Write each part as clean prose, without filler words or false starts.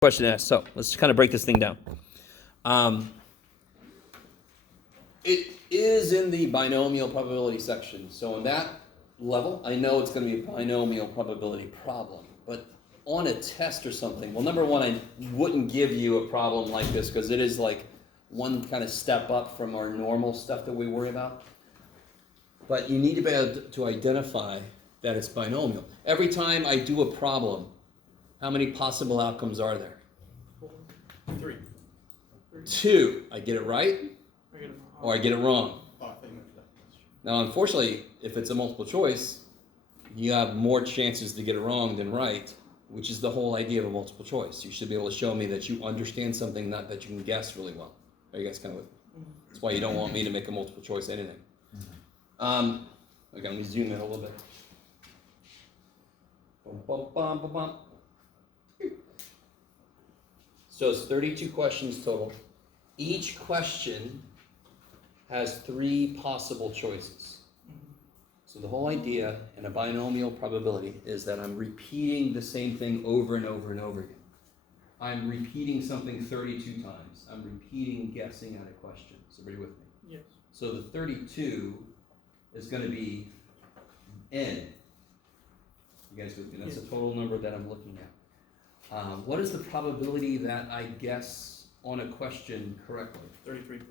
Question asked. So let's kind of break this thing down. It is in the binomial probability section. So on that level, I know it's going to be a binomial probability problem. But on a test or something, well, number one, I wouldn't give you a problem like this because it is like one kind of step up from our normal stuff that we worry about. But you need to be able to identify that it's binomial. Every time I do a problem, how many possible outcomes are there? 3. 2. I get it right, or I get it wrong. Now, unfortunately, if it's a multiple choice, you have more chances to get it wrong than right, which is the whole idea of a multiple choice. You should be able to show me that you understand something, not that you can guess really well. Are you guys kind of with me? That's why you don't want me to make a multiple choice anything. Okay, let me zoom in a little bit. So it's 32 questions total. Each question has 3 possible choices. So the whole idea in a binomial probability is that I'm repeating the same thing over and over and over again. I'm repeating something 32 times. I'm repeating guessing at a question. Is everybody with me? Yes. So the 32 is going to be n. You guys with me? That's the total number that I'm looking at. What is the probability that I guess on a question correctly? 33.33%.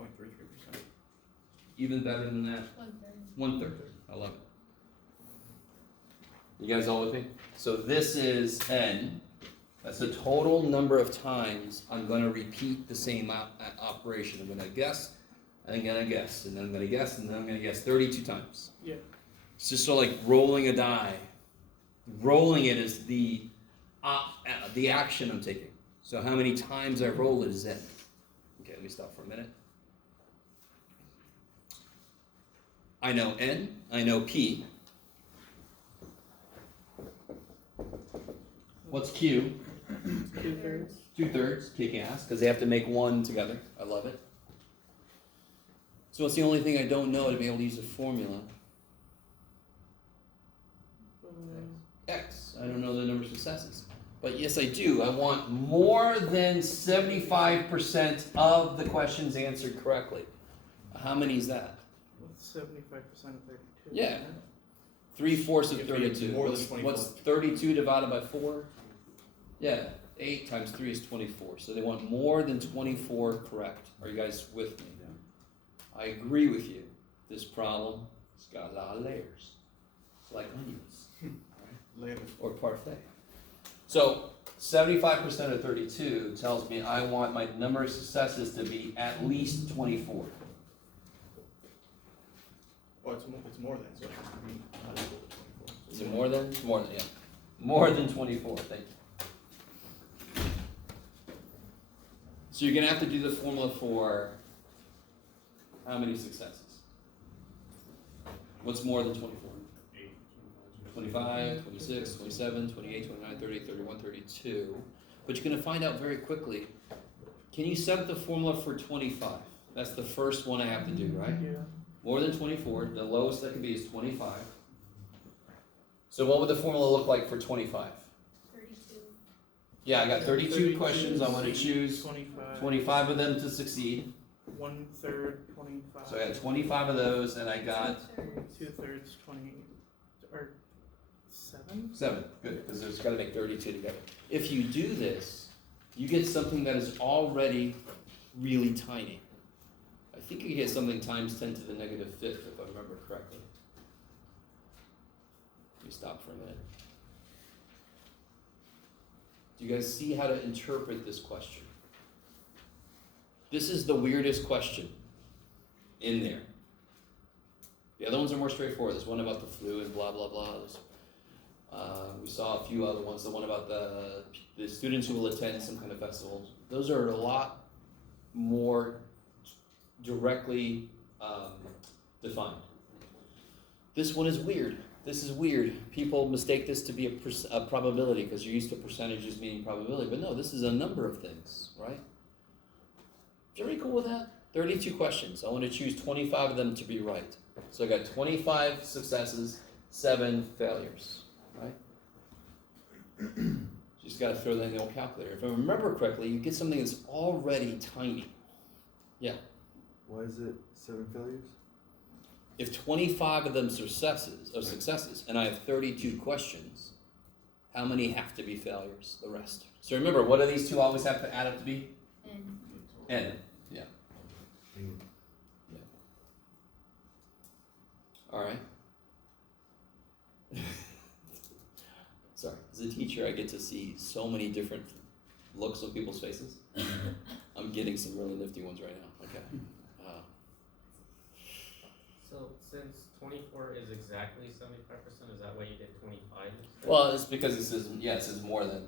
Even better than that? 1/3. 1/3. I love it. You guys all with me? So this is n. That's the total number of times I'm going to repeat the same operation. I'm going to guess, and I'm going to guess, and then I'm going to guess, and then I'm going to guess 32 times. Yeah. It's just sort of like rolling a die. Rolling it is the action I'm taking. So how many times I roll it is n. Okay, let me stop for a minute. I know n, I know p. What's q? 2/3. 2/3, kicking ass, because they have to make one together. I love it. So what's the only thing I don't know to be able to use a formula? X. I don't know the number of successes. But yes, I do. I want more than 75% of the questions answered correctly. How many is that? What's 75% of 32? Yeah. 3/4 of If you 32. more than What's 32 divided by 4? Yeah. 8 times 3 is 24. So they want more than 24 correct. Are you guys with me? I agree with you. This problem has got a lot of layers. It's like onions. Later. Or parfait. So 75% of 32 tells me I want my number of successes to be at least 24. Well, it's more than, so it has to be not equal to 24. Is it more than? It's more than, yeah. More than 24, thank you. So you're going to have to do the formula for how many successes? What's more than 24? 25, 26, 27, 28, 29, 30, 31, 32. But you're going to find out very quickly. Can you set up the formula for 25? That's the first one I have to do, right? Yeah. More than 24. The lowest that can be is 25. So what would the formula look like for 25? 32. Yeah, I got 32 questions. I want to choose 25. 25 of them to succeed. 1/3, 25. So I got 25 of those, and I got 2/3, 20, or 7? 7. Good, because there's got to make 32 together. If you do this, you get something that is already really tiny. I think you get something times 10 to the negative 5th, if I remember correctly. Let me stop for a minute. Do you guys see how to interpret this question? This is the weirdest question in there. The other ones are more straightforward. There's one about the flu and blah, blah, blah. We saw a few other ones. The one about the students who will attend some kind of festival. Those are a lot more directly defined. This one is weird. This is weird. People mistake this to be a probability because you're used to percentages meaning probability. But no, this is a number of things, right? Is everybody cool with that? 32 questions. I want to choose 25 of them to be right. So I got 25 successes, 7 failures, right? Just gotta throw that in the old calculator. If I remember correctly, you get something that's already tiny. Yeah. Why is it 7 failures? If 25 of them successes, and I have 32 questions, how many have to be failures? The rest. So remember, what do these two always have to add up to be? N. Yeah. Yeah. All right. Sorry. As a teacher, I get to see so many different looks on people's faces. I'm getting some really nifty ones right now. Okay. So since 24 is exactly 75%, is that why you did 25 instead? Well, it's because it says more than.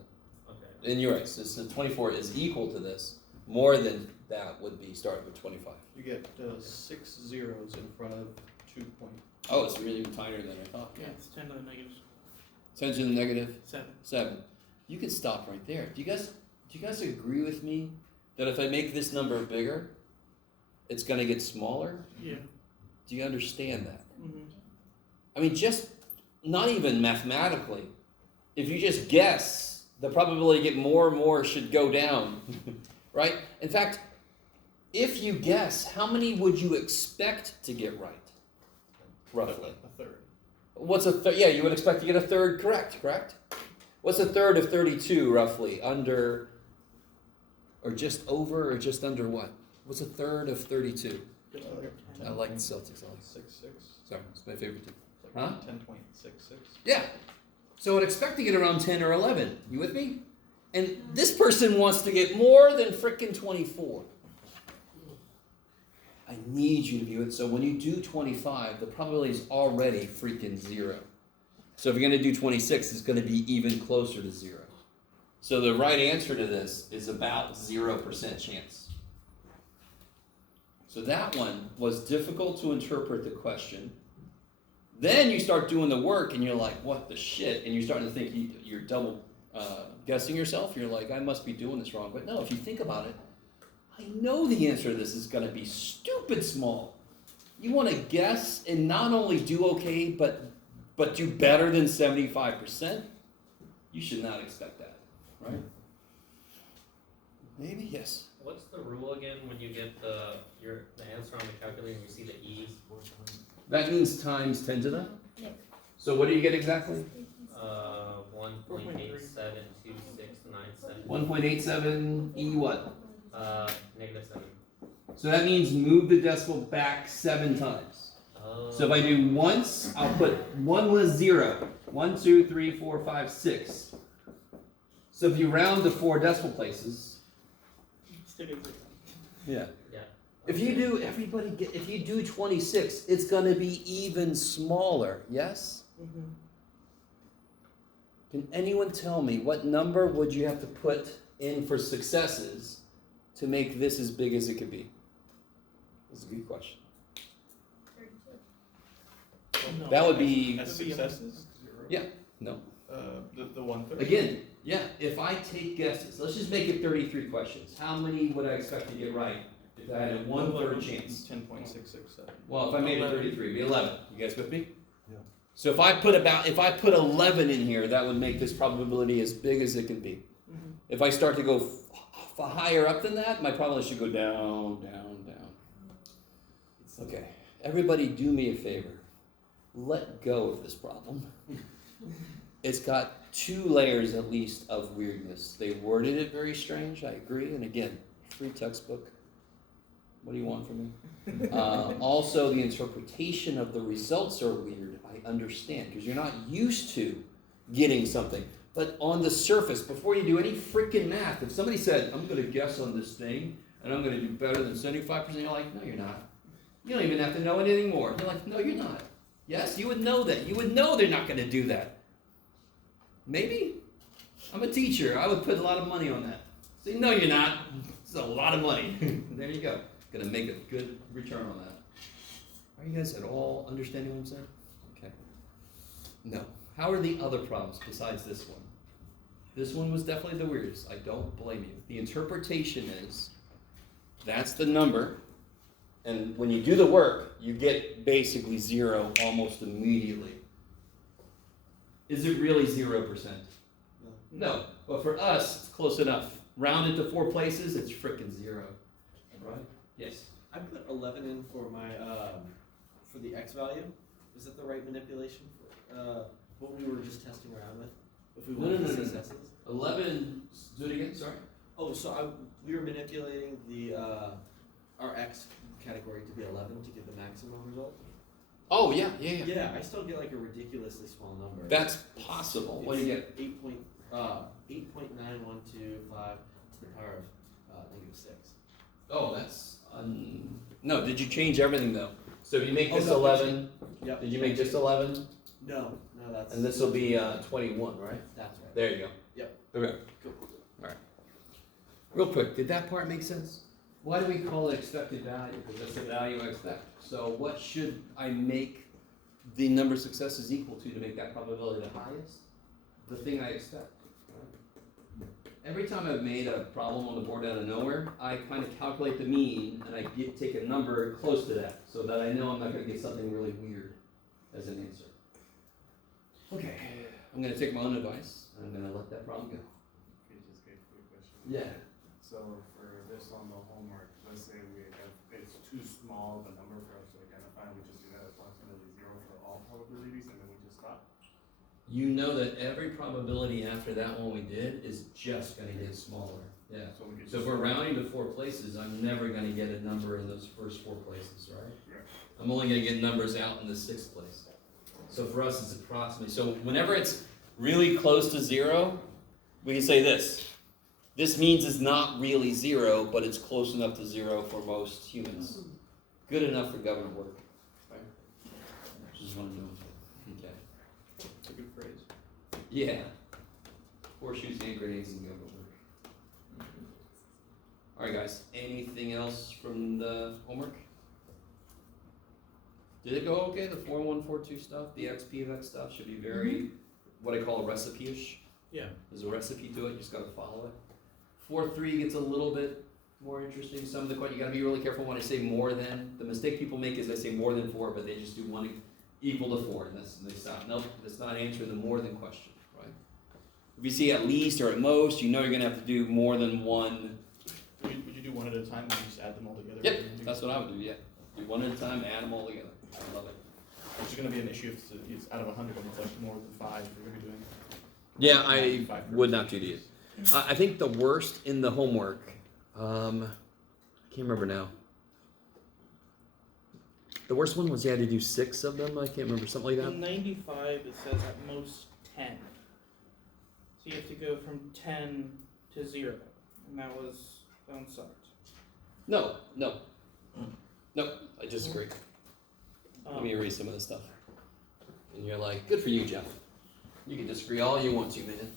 Okay. And you're right. So 24 is equal to this. More than that would be starting with 25. You get 6 zeros in front of 2 point. Oh, it's really even tinier than I thought. Yeah, it's 10 to the negative 10 to the negative 7. 7. You could stop right there. Do you guys agree with me that if I make this number bigger, it's going to get smaller? Yeah. Do you understand that? Mm-hmm. I mean, just not even mathematically. If you just guess, the probability to get more and more should go down, right? In fact, if you guess, how many would you expect to get right? Roughly. A third. What's a third? Yeah, you would expect to get a third correct? What's a third of 32 roughly? Under, or just over, or just under what? What's a third of 32? I like the Celtics. 6-6. Sorry, it's my favorite team. Like Huh? 10.66. Yeah. So I'd expect to get around 10 or 11. You with me? And this person wants to get more than frickin' 24. I need you to view it. So when you do 25, the probability is already freaking 0. So if you're going to do 26, it's going to be even closer to 0. So the right answer to this is about 0% chance. So that one was difficult to interpret the question. Then you start doing the work and you're like, what the shit? And you're starting to think you're double guessing yourself. You're like, I must be doing this wrong. But no, if you think about it, I know the answer to this is going to be stupid small. You want to guess and not only do okay, but do better than 75%? You should not expect that, right? Maybe, yes. What's the rule again when you get the answer on the calculator and you see the e's? That means times 10 to the? Yes. So what do you get exactly? 1.872697. 1.87 E what? Negative 7. So that means move the decimal back 7 times. Oh. So if I do once, I'll put 1 was 0. 1, 2, 3, 4, 5, 6. So if you round to 4 decimal places. Yeah. Yeah. If you do, if you do 26, it's going to be even smaller, yes? Mm-hmm. Can anyone tell me what number would you have to put in for successes to make this as big as it could be? That's a good question. 32. No. That would be... As successes? 0. Yeah, no. The 1/3. Again, yeah, if I take guesses, let's just make it 33 questions. How many would I expect to get right if I had a 1/3 chance? 10.667. Well, if I made it 33, it'd be 11. You guys with me? Yeah. So if I put 11 in here, that would make this probability as big as it can be. Mm-hmm. If I start to go higher up than that, my probability should go down, down, down. Okay, everybody do me a favor. Let go of this problem. It's got 2 layers at least of weirdness. They worded it very strange, I agree. And again, free textbook. What do you want from me? Also, the interpretation of the results are weird. I understand, because you're not used to getting something. But on the surface, before you do any freaking math, if somebody said, I'm going to guess on this thing, and I'm going to do better than 75%, you're like, no, you're not. You don't even have to know it anymore. You're like, no, you're not. Yes, you would know that. You would know they're not going to do that. Maybe. I'm a teacher. I would put a lot of money on that. Say, no, you're not. It's a lot of money. There you go. Going to make a good return on that. Are you guys at all understanding what I'm saying? Okay. No. How are the other problems besides this one? This one was definitely the weirdest. I don't blame you. The interpretation is, that's the number, and when you do the work, you get basically 0 almost immediately. Is it really 0%? No. But for us, it's close enough. Rounded to 4 places, it's frickin' 0. Right? Yes. I put 11 in for my for the x value. Is that the right manipulation for what we were just testing around with? If we wanted the successes. 11. Do it again. Sorry. Oh, so we were manipulating the our x category to be 11 to get the maximum result. Oh yeah. Yeah, I still get like a ridiculously small number. That's possible. What do you get? 8.9125 to the power of -6. Oh, that's no. Did you change everything though? So if you make this no, 11, Yep. did you make just 11? No, that's. And this will be 21, right? That's right. There you go. Yep. Okay. Cool. All right. Real quick, did that part make sense? Why do we call it expected value? Because that's the value I expect. So what should I make the number of successes equal to make that probability the highest? The thing I expect. Right? Every time I've made a problem on the board out of nowhere, I kind of calculate the mean and I take a number close to that so that I know I'm not going to get something really weird as an answer. Okay, I'm going to take my own advice and I'm going to let that problem go. Okay, just a quick question. Yeah. So for this on the homework, let's say it's too small of a number for us to identify, we just do that approximately 0 for all probabilities, and then we just stop. You know that every probability after that one we did is just going to get smaller. Yeah. So we could So if just. we're rounding to 4 places, I'm never going to get a number in those first 4 places, right? Yeah. I'm only going to get numbers out in the 6th place. So for us, it's approximately. So whenever it's really close to 0, we can say this. This means it's not really 0, but it's close enough to 0 for most humans. Good enough for government work. Right? Which is what I'm doing. Okay. It's a good phrase. Yeah. Horseshoes and grenades in government work. Alright guys, anything else from the homework? Did it go okay? The 4142 stuff, the XP of X stuff should be very, what I call a recipe-ish. Yeah. There's a recipe to it, you just gotta follow it. 4.3 gets a little bit more interesting. Some of the questions, you gotta be really careful when I say more than. The mistake people make is they say more than 4, but they just do 1 equal to 4, and they stop. Nope, that's not answering the more than question, right? If you see at least or at most, you know you're gonna have to do more than 1. Would you do one at a time and just add them all together? Yep, that's what I would do, yeah. Do 1 at a time, add them all together. I love it. It's gonna be an issue if it's out of 100 and it's like more than 5, you're gonna be doing. Yeah, I 5 would not do these. I think the worst in the homework, I can't remember now. The worst one was you had to do 6 of them. I can't remember, something like that. In 95, it says at most 10. So you have to go from 10 to 0, and that was unsucked. No, I disagree. Let me erase some of this stuff. And you're like, good for you, Jeff. You can disagree all you want to, man.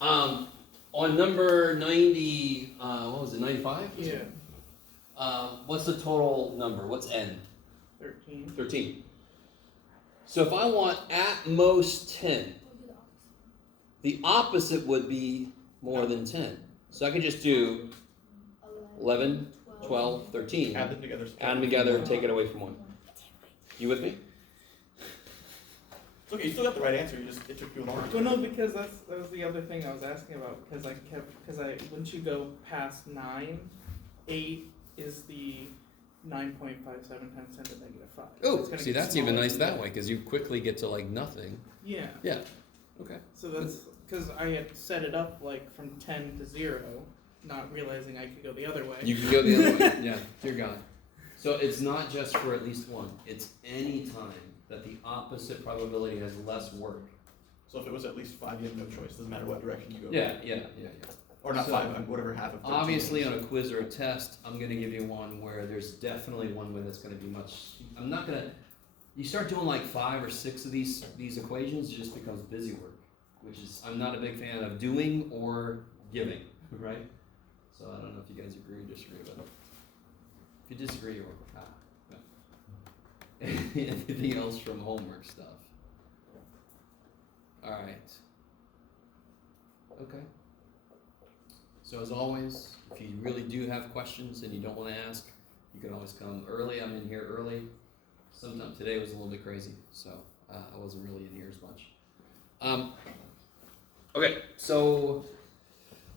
On number 90, what was it, 95? Yeah, What's the total number? What's n? 13. 13. So if I want at most 10, the opposite would be more than 10. So I could just do 11, 12, 13. Add them together. Add them together and take it away from 1. You with me? It's okay, you still got the right answer, it took you longer. Well, no, because that was the other thing I was asking about, because once you go past 9, 8 is the 9.57 times 10 to the -5. Oh, It's gonna see, get that's even smaller nice than that way, because you quickly get to like nothing. Yeah. Yeah. Okay. So that's because I had set it up like from 10 to 0, not realizing I could go the other way. You can go the other way. Yeah, dear God. So it's not just for at least 1. It's any time that the opposite probability has less work. So if it was at least 5, you have no choice, doesn't matter what direction you go. Yeah. Or not So, 5, whatever half of 13 Obviously, is. on a quiz or a test, I'm going to give you one where there's definitely one way that's going to be much. I'm not going to. You start doing like 5 or 6 of these equations, it just becomes busy work, which is I'm not a big fan of doing or giving, right? So I don't know if you guys agree or disagree, but if you disagree, you're no. Anything else from homework stuff? All right. Okay. So as always, if you really do have questions and you don't want to ask, you can always come early. I'm in here early. Sometimes today was a little bit crazy, so I wasn't really in here as much. Okay, so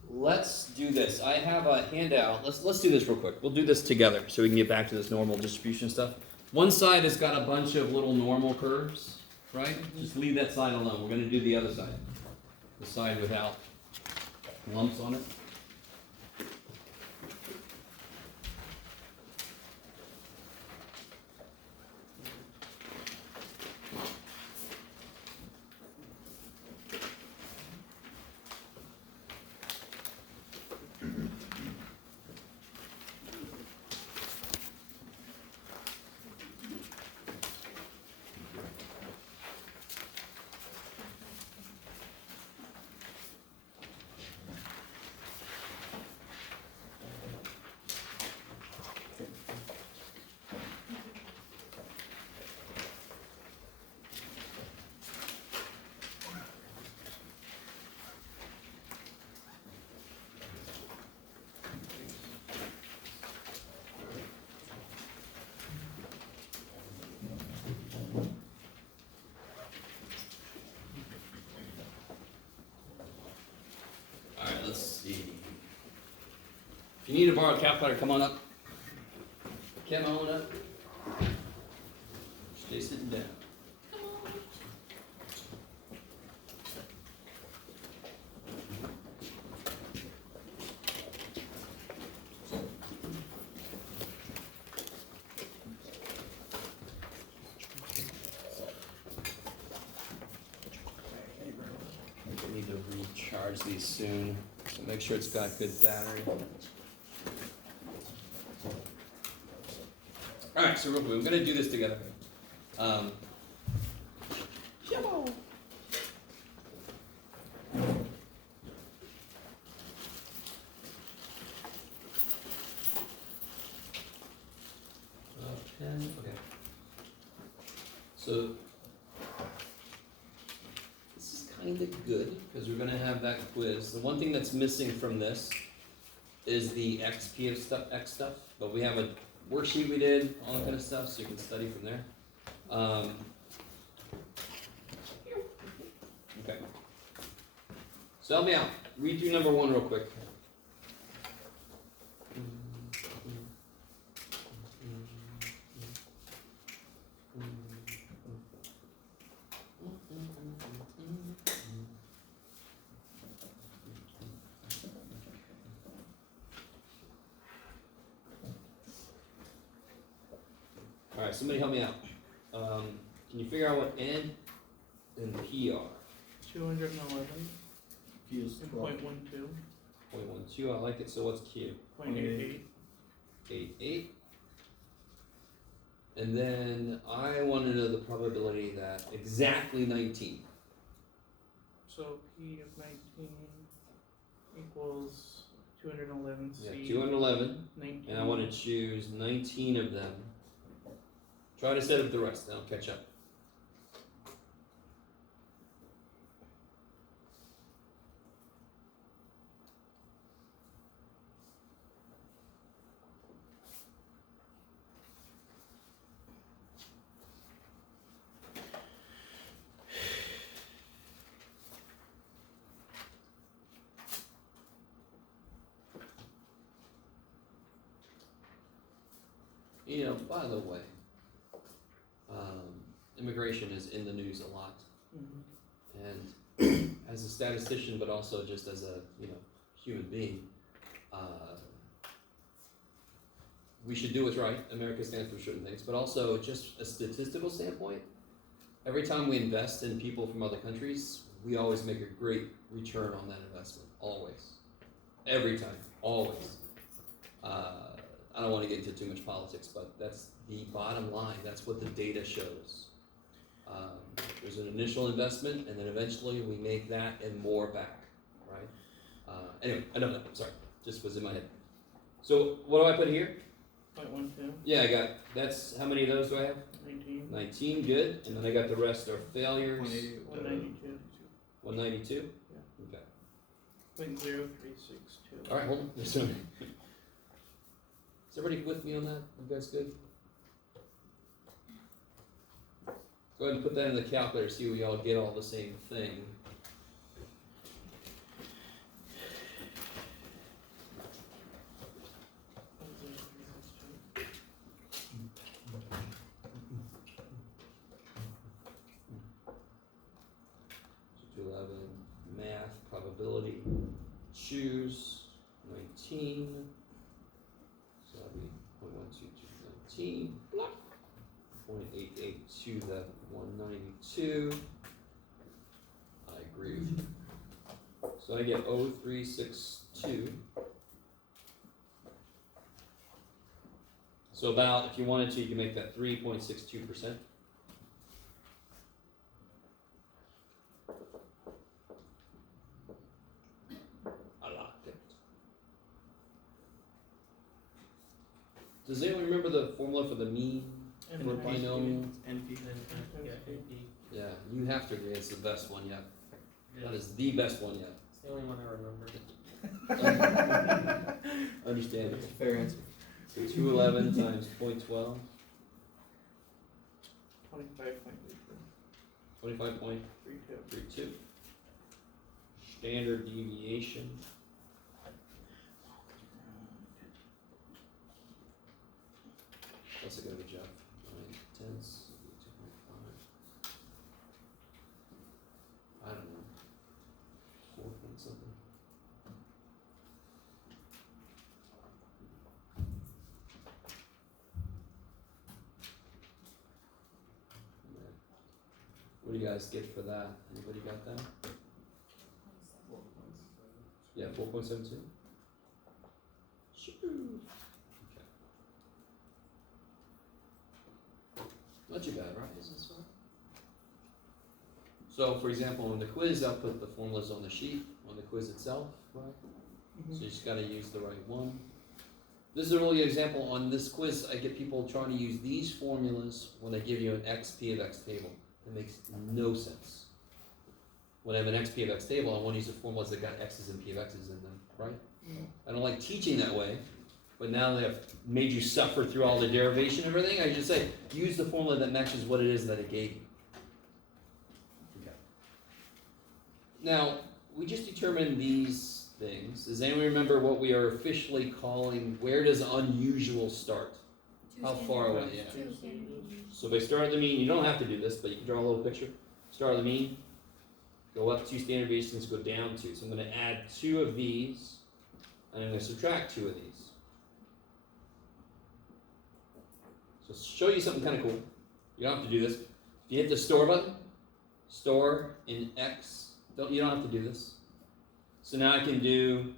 let's do this. I have a handout. Let's do this real quick. We'll do this together so we can get back to this normal distribution stuff. One side has got a bunch of little normal curves, right? Just leave that side alone. We're gonna do the other side. The side without lumps on it. Alright, let's see. If you need to borrow a calculator, come on up. Come on up. Stay sitting down. I need to recharge these soon, so make sure it's got good battery. Alright, so real quick, we're gonna do this together. Yellow. Pen, okay. So this is kind of good because we're gonna have that quiz. The one thing that's missing from this is the XP of stuff, X stuff, but we have a worksheet we did, all that kind of stuff, so you can study from there. Okay. So help me out. Read through number 1 real quick. Alright, somebody help me out. Can you figure out what N and P are? 211. P is And 12. 0.12. 0.12, I like it, so what's Q? 0.88. 88. And then I want to know the probability that exactly 19. So P of 19 equals 211 Yeah, C. 211. 19. And I want to choose 19 of them. Try to set up the rest, then I'll catch up. You know, by the way, immigration is in the news a lot. Mhm. And as a statistician, but also just as a human being, we should do what's right. America stands for certain things, but also just a statistical standpoint. Every time we invest in people from other countries, we always make a great return on that investment. Always, every time, always. I don't want to get into too much politics, but that's the bottom line. That's what the data shows. There's an initial investment, and then eventually we make that and more back, right? Anyway, enough of that. Sorry, just was in my head. So what do I put here? 0.12. Yeah, I got, that's, how many of those do I have? 19. 19, good. And then I got the rest are failures. 192. 192? Yeah. Okay. 0.0362. All right, hold on. Just a minute. Is everybody with me on that? You guys good? Go ahead and put that in the calculator, see we all get all the same thing. choose 19. So that'll be 0.12 19. Blah. 0.88 to the 192. I agree with you. So I get 0362. So about, if you wanted to, you can make that 3.62%. I like it. Does anyone remember the formula for the mean for a binomial? NP. Yeah, NP. Yeah, you have to agree it's the best one yet. Yeah. That is the best one yet. It's the only one I remember. Understandable. Fair answer. So 211 times 0.12, 25.32. 25.32. Standard deviation. What's it gonna be, Jeff? 9 tenths, 2.5. I don't know. 4 point something. What do you guys get for that? Anybody got that? Yeah, 4.72? Shoo. Okay. Not too bad, right? Isn't this fun? So, for example, on the quiz, I'll put the formulas on the sheet, on the quiz itself, right? So you just gotta use the right one. This is a really good example. On this quiz, I get people trying to use these formulas when I give you an x p of x table. It makes no sense. When I have an x p of x table, I want to use the formulas that got x's and p of x's in them, right? I don't like teaching that way, but now that I've made you suffer through all the derivation and everything, I just say, use the formula that matches what it is that it gave you. Okay. Now, we just determined these things. Does anyone remember what we are officially calling, where does unusual start? How far away? Yeah. So if I start at the mean, you don't have to do this, but you can draw a little picture. Start at the mean, go up 2 standard deviations, go down 2. So I'm going to add 2 of these, and I'm going to subtract 2 of these. So show you something kind of cool. You don't have to do this. If you hit the store button, store in X. You don't have to do this. So now I can do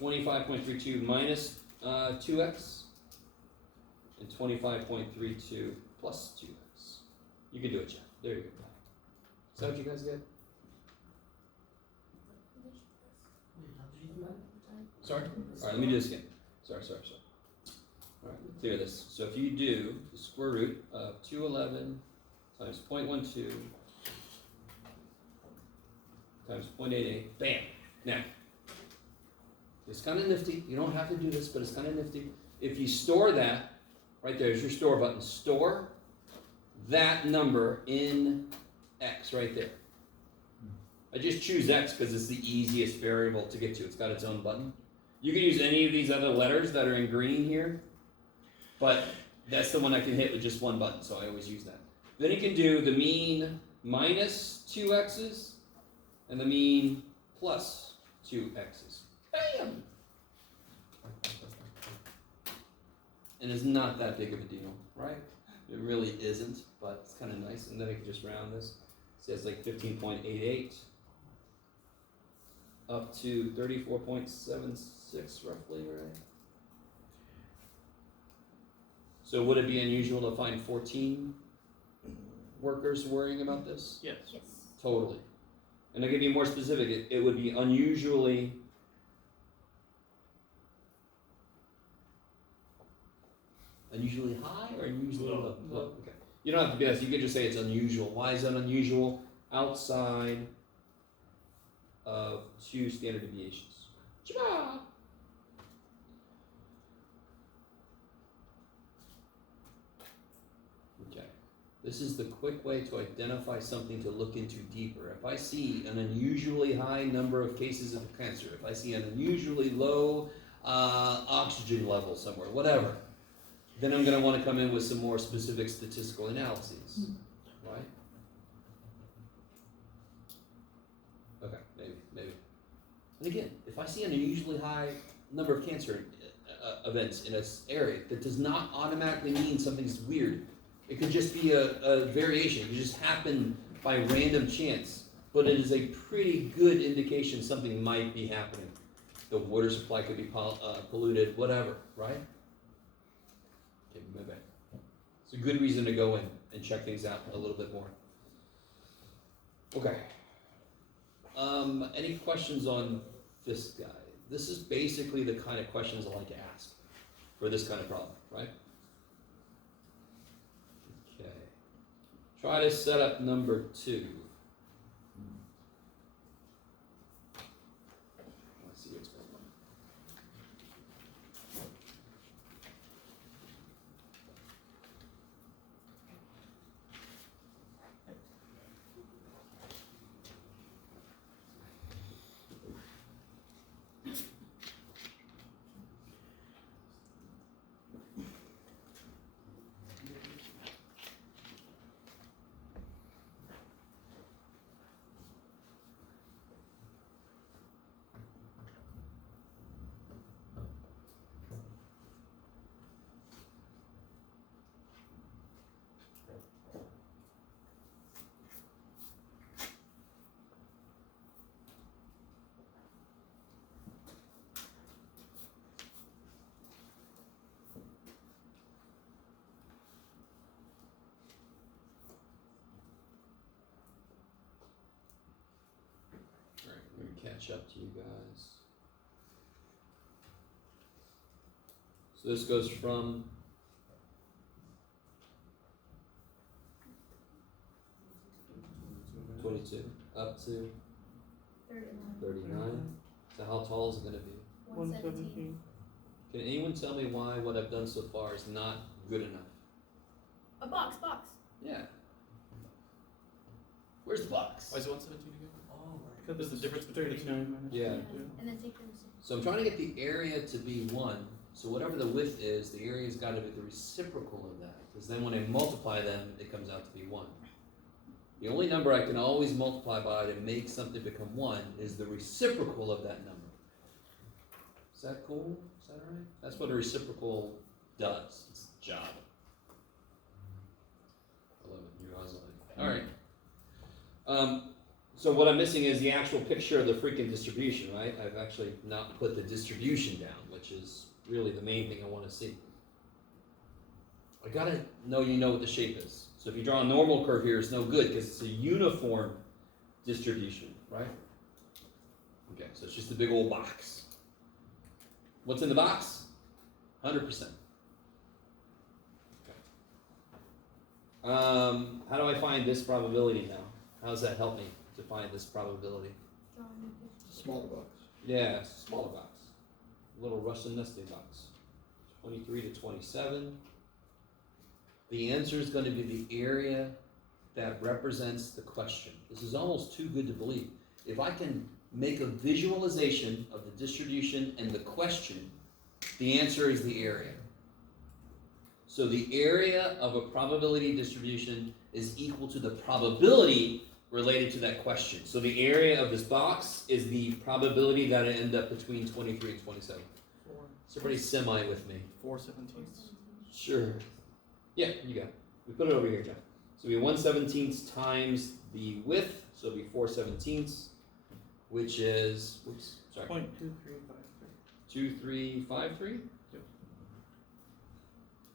25.32 minus 2x and 25.32 plus 2x. You can do it, Jeff. There you go. Is that what you guys get? Sorry? Alright, let me do this again. Sorry. Alright, clear this. So if you do the square root of 211 times 0.12 times 0.88, bam! Now, it's kind of nifty. You don't have to do this, but it's kind of nifty. If you store that, right there's your store button. Store that number in X right there. I just choose X because it's the easiest variable to get to. It's got its own button. You can use any of these other letters that are in green here, but that's the one I can hit with just one button, so I always use that. Then you can do the mean minus 2 x's and the mean plus 2 x's. Bam! And it's not that big of a deal, right? It really isn't, but it's kind of nice. And then I can just round this. It says like 15.88 up to 34.76 roughly, right? So would it be unusual to find 14 workers worrying about this? Yes. Totally. And I'll give you more specific. It would be unusually high or unusually low? Low. Okay. You don't have to guess. You can just say it's unusual. Why is that unusual? Outside of 2 standard deviations. Cha! Okay. This is the quick way to identify something to look into deeper. If I see an unusually high number of cases of cancer, if I see an unusually low oxygen level somewhere, whatever, then I'm going to want to come in with some more specific statistical analyses, right? Okay, maybe. And again, if if I see an unusually high number of cancer events in an area, that does not automatically mean something's weird. It could just be a variation. It could just happen by random chance. But it is a pretty good indication something might be happening. The water supply could be polluted, whatever, right? Okay, move back. It's a good reason to go in and check things out a little bit more. Okay. Any questions on this guy? This is basically the kind of questions I like to ask for this kind of problem, right? Okay. Try to set up number 2. Let's see what's going on. Alright, let me catch up to you guys. So this goes from 22 up to 39. So how tall is it going to be? 117. Can anyone tell me why what I've done so far is not good enough? A box. Yeah. Where's the box? Why is it 117 again? Oh, Because What's the difference between the two? 39 minus Yeah. 22. And then take the receipt. So I'm trying to get the area to be 1. So whatever the width is, the area's got to be the reciprocal of that. Because then when I multiply them, it comes out to be 1. The only number I can always multiply by to make something become 1 is the reciprocal of that number. Is that cool? Is that right? That's what a reciprocal does. It's a job. I love it. You guys like it. Alright. So what I'm missing is the actual picture of the freaking distribution, right? I've actually not put the distribution down, which is really the main thing I want to see. I gotta know you know what the shape is. So if you draw a normal curve here, it's no good because it's a uniform distribution, right? Okay, so it's just a big old box. What's in the box? 100%. Okay. How do I find this probability now? How does that help me to find this probability? Smaller box. Yeah, it's a smaller box. A little Russian nesting box. 23 to 27. The answer is going to be the area that represents the question. This is almost too good to believe. If I can make a visualization of the distribution and the question, the answer is the area. So the area of a probability distribution is equal to the probability related to that question. So the area of this box is the probability that it end up between 23 and 27. Is everybody semi with me? 4/17. Sure. Yeah, you got it. We put it over here, Jeff. So we have 1/17 times the width, so it'll be 4/17, which is, oops, sorry, 0.2353. 2353? Yep.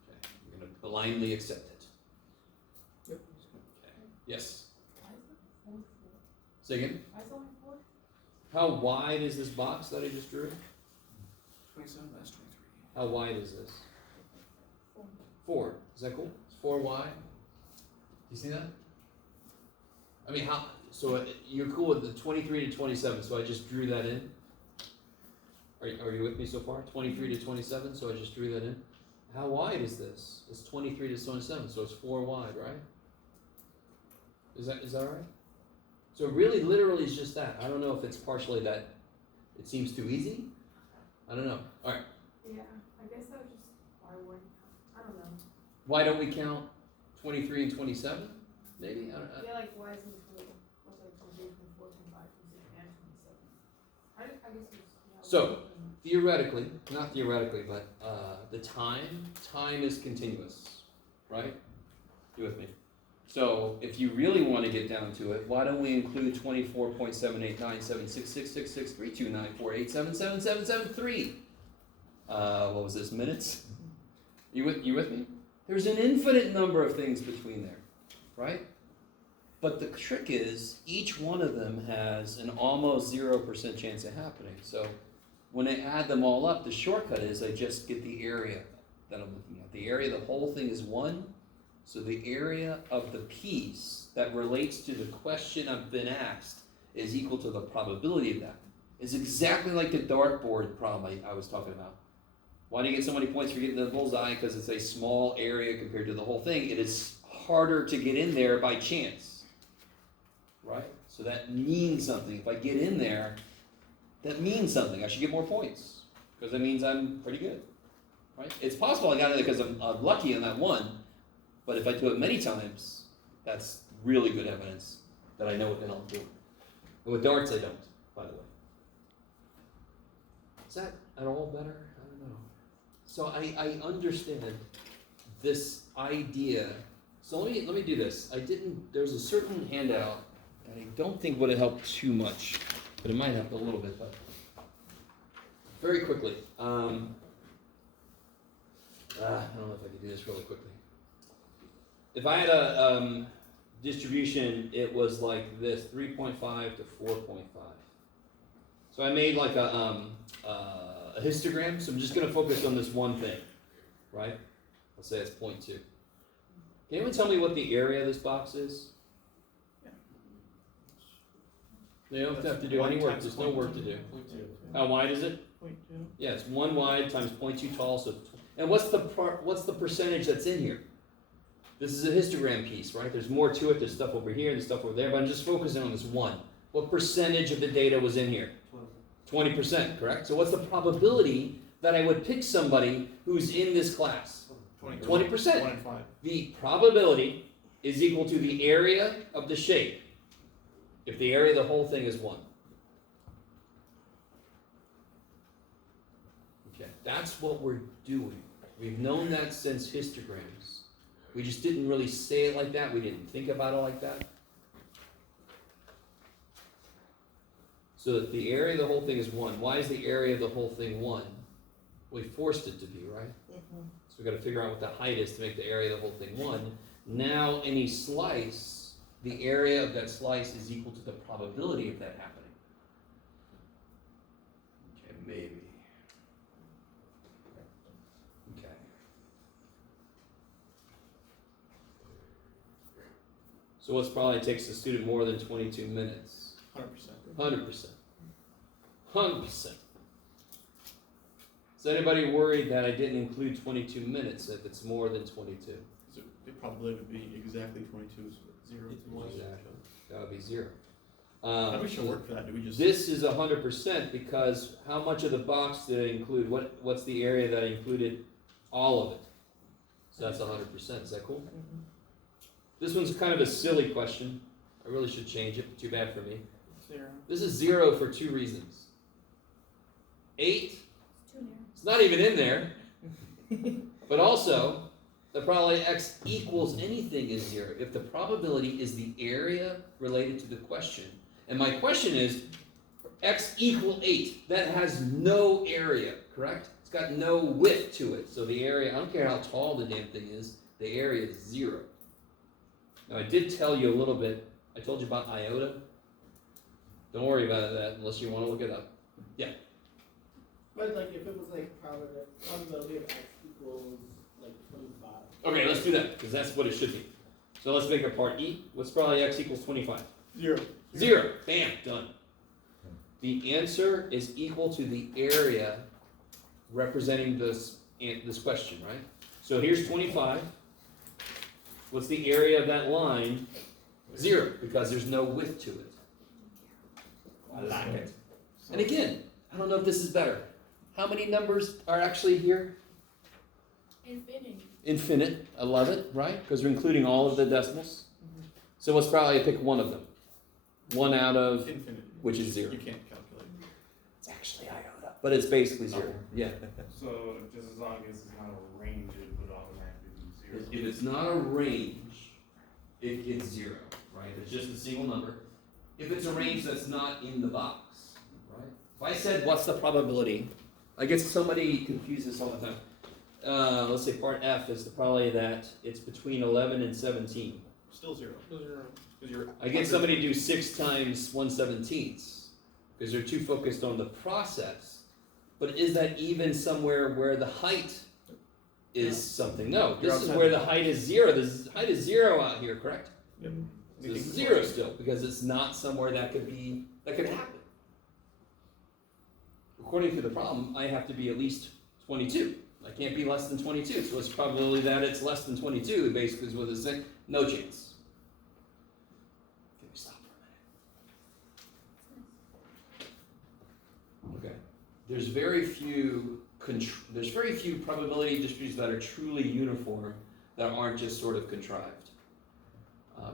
Okay, I'm going to blindly accept it. Yep. Okay. Yes. Say again? How wide is this box that I just drew? 27, that's 23. How wide is this? 4. Is that cool? It's 4 wide. You see that? I mean, how? So you're cool with the 23 to 27. So I just drew that in. Are you with me so far? 23 to 27. So I just drew that in. How wide is this? It's 23 to 27. So it's 4 wide, right? Is that right? So really, literally, it's just that. I don't know if it's partially that it seems too easy. I don't know. All right. Yeah, I guess that was just why wouldn't I don't know. Why don't we count 23 and 27? Maybe? I don't know. Yeah, like why isn't it what's like 23, 24, 25, 26, and 27? I guess it's, yeah, So, theoretically, not theoretically, but the time is continuous, right? You with me? So, if you really want to get down to it, why don't we include 24.789766632948777773? What was this, minutes? You with me? There's an infinite number of things between there, right? But the trick is, each one of them has an almost 0% chance of happening. So when I add them all up, the shortcut is I just get the area that I'm looking at. The area of the whole thing is 1. So the area of the piece that relates to the question I've been asked is equal to the probability of that. It's exactly like the dartboard problem I was talking about. Why do you get so many points for getting the bullseye? Because it's a small area compared to the whole thing. It is harder to get in there by chance, right? So that means something. If I get in there, that means something. I should get more points because that means I'm pretty good, right? It's possible I got in there because I'm lucky on that one, but if I do it many times, that's really good evidence that I know what the hell I'm doing. And with darts, I don't, by the way. Is that at all better? I don't know. So I understand this idea. So let me do this. There's a certain handout that I don't think would have helped too much, but it might help a little bit. But very quickly, I don't know if I can do this really quickly. If I had a distribution, it was like this, 3.5 to 4.5. So I made like a histogram, so I'm just going to focus on this one thing, right? Let's say it's 0.2. Can anyone tell me what the area of this box is? You don't have to do any work. There's no work to do. How wide is it? 0.2. Yeah, it's 1 wide times 0.2 tall. So, and what's the percentage that's in here? This is a histogram piece, right? There's more to it. There's stuff over here. There's stuff over there. But I'm just focusing on this one. What percentage of the data was in here? 20%, correct? So what's the probability that I would pick somebody who's in this class? 20%. 1 in 5. The probability is equal to the area of the shape if the area of the whole thing is 1. Okay, that's what we're doing. We've known that since histograms. We just didn't really say it like that. We didn't think about it like that. So that the area of the whole thing is 1. Why is the area of the whole thing 1? We forced it to be, right? Mm-hmm. So we've got to figure out what the height is to make the area of the whole thing 1. Now any slice, the area of that slice is equal to the probability of that happening. Okay, maybe. Okay. So what's probably takes the student more than 22 minutes? 100%. 100%. Is anybody worried that I didn't include 22 minutes if it's more than 22? So it probably would be exactly 22 is 0. Exactly. That would be 0. How do we should work for that? Do we just... This is 100% because how much of the box did I include? What's the area that I included? All of it. So that's 100%. Is that cool? Mm-hmm. This one's kind of a silly question. I really should change it. Too bad for me. 0. This is 0 for 2 reasons. 8, It's too narrow. it's not even in there. But also, the probability x equals anything is 0. If the probability is the area related to the question, and my question is x equal 8, that has no area, correct? It's got no width to it. So the area, I don't care how tall the damn thing is, the area is 0. Now I did tell you a little bit, I told you about iota. Don't worry about that unless you want to look it up. Yeah. But like if it was like probability of x equals like 25. Okay, let's do that, because that's what it should be. So let's make our part E. What's probably x equals 25? 0. 0. Bam, done. The answer is equal to the area representing this question, right? So here's 25. What's the area of that line? 0, because there's no width to it. I like it. And again, I don't know if this is better. How many numbers are actually here? Infinity. Infinite. I love it, right? Because we're including all of the decimals. So let's probably pick one of them. 1 out of, Infinity. which is 0. You can't calculate. It's actually iota. But it's basically zero. Yeah. So just as long as it's not a range, it would automatically be zero. If it's not a range, it's zero, right? It's just a single number. If it's a range that's not in the box, right? If I said, what's the probability? I guess somebody confuses this all the time. Let's say part F is the probability that it's between 11 and 17. Still zero. Those are 'Cause you're I get somebody to do 6 times 1/17 because they're too focused on the process. But is that even somewhere where the height is something? No, You're this is outside where the the height is zero. The height is zero out here, correct? Yep. So it's zero still because it's not somewhere that could happen. According to the problem, I have to be at least 22. I can't be less than 22. So what's the probability that it's less than 22? Basically, is what it's saying. No chance. Can we stop for a minute? Okay. There's very few probability distributions that are truly uniform that aren't just sort of contrived.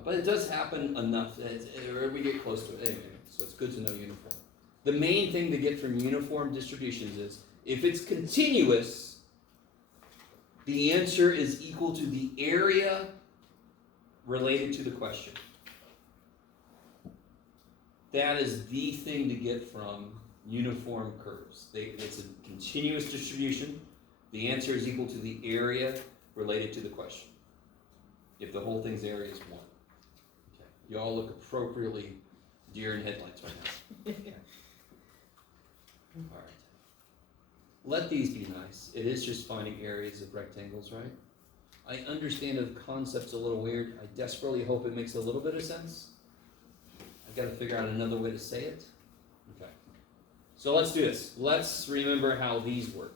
But it does happen enough that we get close to it anyway. So it's good to know uniform. The main thing to get from uniform distributions is if it's continuous, the answer is equal to the area related to the question. That is the thing to get from uniform curves. It's a continuous distribution. The answer is equal to the area related to the question. If the whole thing's area is 1. Okay. You all look appropriately deer in headlights right now. All right. Let these be nice. It is just finding areas of rectangles, right? I understand the concept's a little weird. I desperately hope it makes a little bit of sense. I've got to figure out another way to say it. Okay. So let's do this. Let's remember how these work.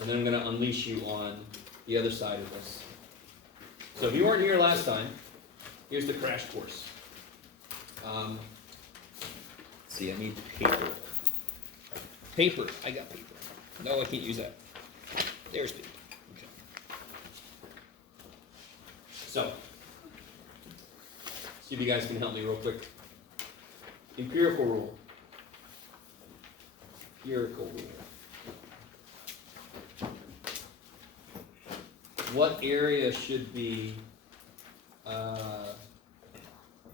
And then I'm going to unleash you on the other side of this. So if you weren't here last time, here's the crash course. Let's see, I need paper. Paper. I got paper. No, I can't use that. There's paper. Okay. So, see if you guys can help me real quick. Empirical rule. Empirical rule. What area should be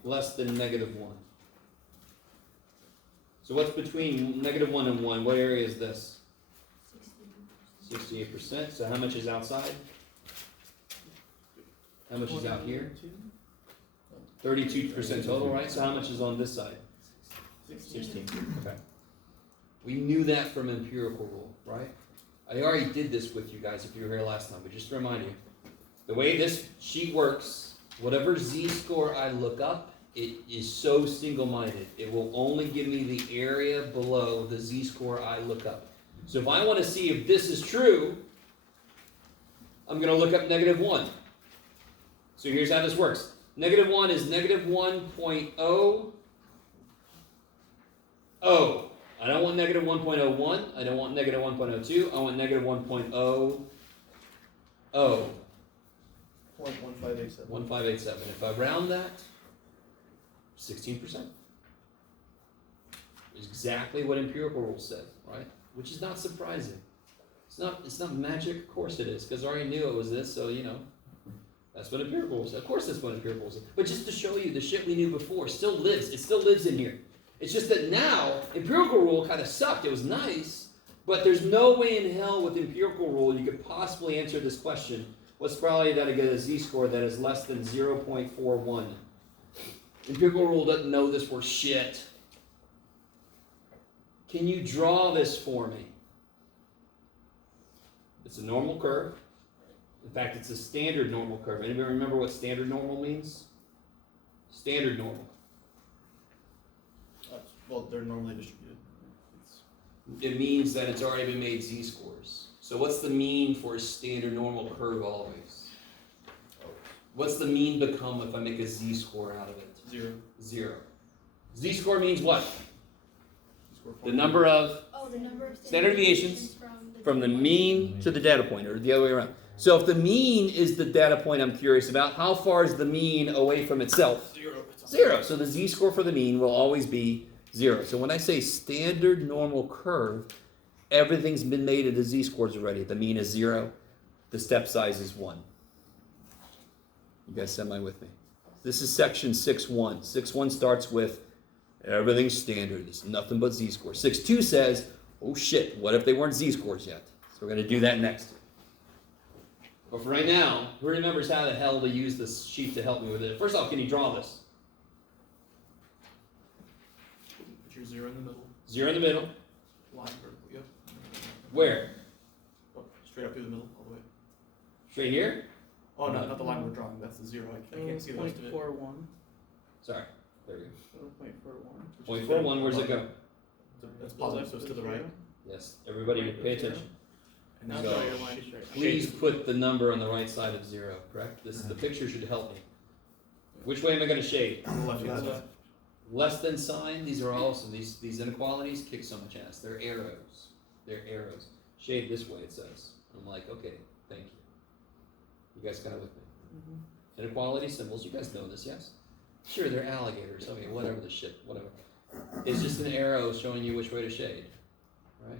less than -1? So what's between -1 and 1? What area is this? 68%. So how much is outside? How much is out here? 32% total, right? So how much is on this side? 16. Okay. We knew that from empirical rule, right? I already did this with you guys if you were here last time, but just to remind you, the way this sheet works, whatever z-score I look up, it is so single-minded. It will only give me the area below the z-score I look up. So if I want to see if this is true, I'm going to look up -1. So here's how this works. -1 is -1.00. I don't want -1.01. I don't want -1.02. I want -1.00. 0.1587. 1587. If I round that, 16%. Is exactly what empirical rule said, right? Which is not surprising. It's not magic. Of course it is, because I already knew it was this. So that's what empirical rule said. Of course that's what empirical rule said. But just to show you, the shit we knew before still lives. It still lives in here. It's just that now empirical rule kind of sucked. It was nice, but there's no way in hell with empirical rule you could possibly answer this question. What's probably that I get a z-score that is less than 0.41? Empirical rule doesn't know this for shit. Can you draw this for me? It's a normal curve. In fact, it's a standard normal curve. Anybody remember what standard normal means? Standard normal. Well, they're normally distributed. It means that it's already been made z-scores. So what's the mean for a standard normal curve always? What's the mean become if I make a z-score out of it? 0. Z-score means what? The number of The number of standard deviations from the mean to the data point, or the other way around. So if the mean is the data point I'm curious about, how far is the mean away from itself? 0. 0. So the z-score for the mean will always be 0. So when I say standard normal curve, everything's been made into z-scores already. The mean is 0. The step size is 1. You guys semi with me? This is section 6.1. 6.1 starts with everything's standard. There's nothing but z-scores. 6.2 says, oh shit, what if they weren't z-scores yet? So we're going to do that next. But for right now, who remembers how the hell to use this sheet to help me with it? First off, can you draw this? Put your 0 in the middle, 0 in the middle. line vertical, yep. Where? Oh, straight up through the middle, all the way. Straight here? Oh, no, not the line we're drawing, that's the 0, I can't see the rest of it. 0.41. Sorry. There we go. 0.41. 0.41, where's it go? That's positive, so it's to the right. Yes, everybody pay attention. And Now now So- draw your line straight. Please put the number on the right side of 0, correct? The picture should help me. Which way am I going to shade? left hand side. Less than sign, these are awesome. These inequalities kick so much ass. They're arrows. They're arrows. Shade this way, it says. I'm like, okay, thank you. You guys kind of with me? Mhm. Inequality symbols, you guys know this, yes? Sure, they're alligators. Okay, whatever the shit, whatever. It's just an arrow showing you which way to shade, right?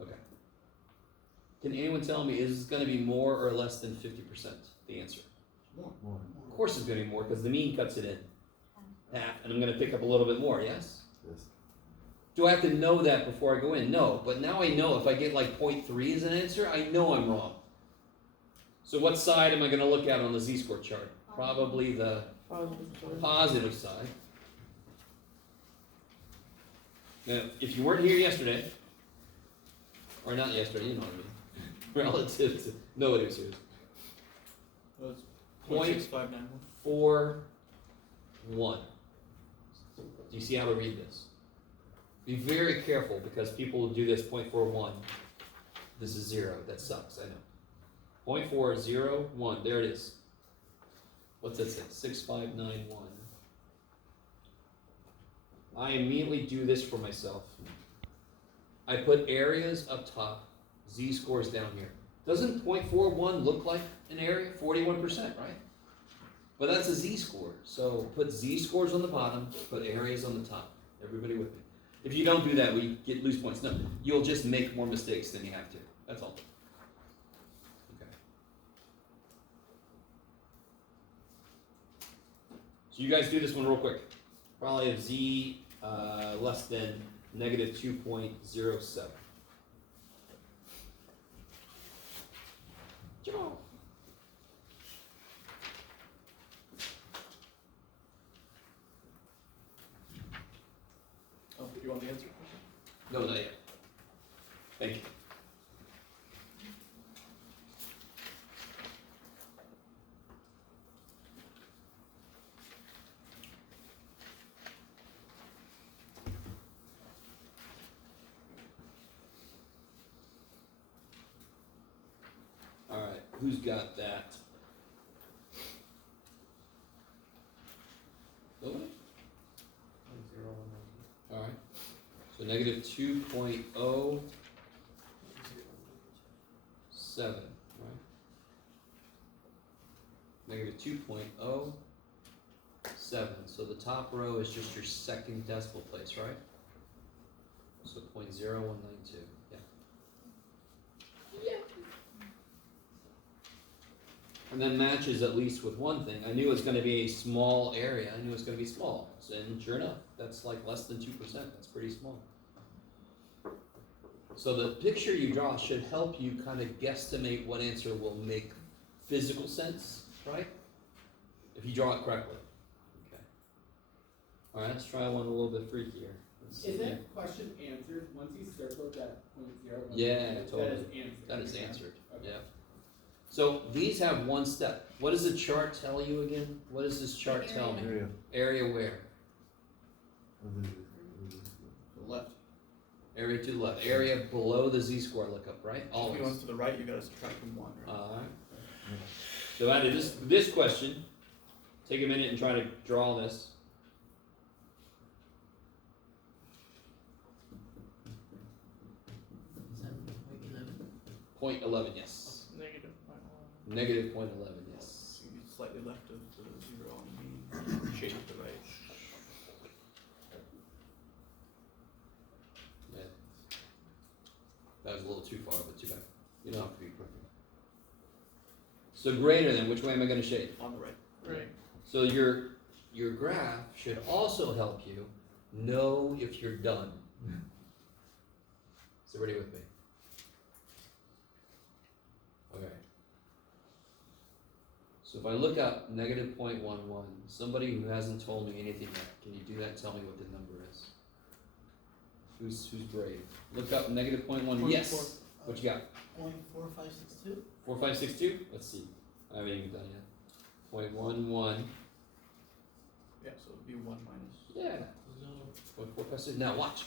Okay. Can anyone tell me, is this going to be more or less than 50%? The answer. More. Of course it's going to be more because the mean cuts it in half, and I'm going to pick up a little bit more, yes? Yes. Do I have to know that before I go in? No, but now I know if I get like 0.3 as an answer, I know I'm wrong. So what side am I going to look at on the z-score chart? Probably the positive side. Now, if you weren't here yesterday, or not yesterday, you know what I mean, relative to, nobody was here. That's Point 0.6591. 4.1. Do you see how to read this? Be very careful because people will do this 0.41. This is 0. That sucks, I know. 0.401. There it is. What's that say? 6591. I immediately do this for myself. I put areas up top, z-scores down here. Doesn't 0.41 look like an area? 41%, right? But that's a z-score. So put z-scores on the bottom, put areas on the top. Everybody with me? If you don't do that, we lose points. No, you'll just make more mistakes than you have to. That's all. Okay. So you guys do this one real quick. Probably have z less than negative 2.07. Joe. Oh, you want the answer? No, not yet. Thank you. All right, who's got that? Nobody? 0.01. All right. So negative 2.07, right? Negative 2.07. So the top row is just your second decimal place, right? So 0.0192. Yeah. And then matches at least with one thing. I knew it was going to be a small area. I knew it was going to be small. And sure enough, that's like less than 2%. That's pretty small. So the picture you draw should help you kind of guesstimate what answer will make physical sense, right? If you draw it correctly. Okay. All right, let's try one a little bit freakier. Let's see Is here. that question answered once you circled that 0.0? Yeah, totally. That is answered. That is answered. Okay. Yeah. So these have one step. What does the chart tell you again? What does this chart tell me? Area. Area where? To the left. Area to the left. Area below the z-score lookup, right? If Always. you want to the right, you gotta subtract from 1, right? Alright. So out of this question, take a minute and try to draw this. Is that Point 11, yes. Negative. Negative point 11, yes. So you be slightly left of the 0 on the mean, shade to the right. little too far, but too bad. You don't have to be perfect. So greater than, which way am I gonna shade? On the right. Right. So your graph should also help you know if you're done. Is everybody with me? Okay. So if I look up negative 0.11, somebody who hasn't told me anything yet, can you do that and tell me what the number is? Who's brave? Look up negative 0.1. Yes. What you got? 0.4562. 4562? Let's see. I haven't even done yet. 0.11. Yeah, so it'd be 1 minus. Yeah. 0.456. Now watch.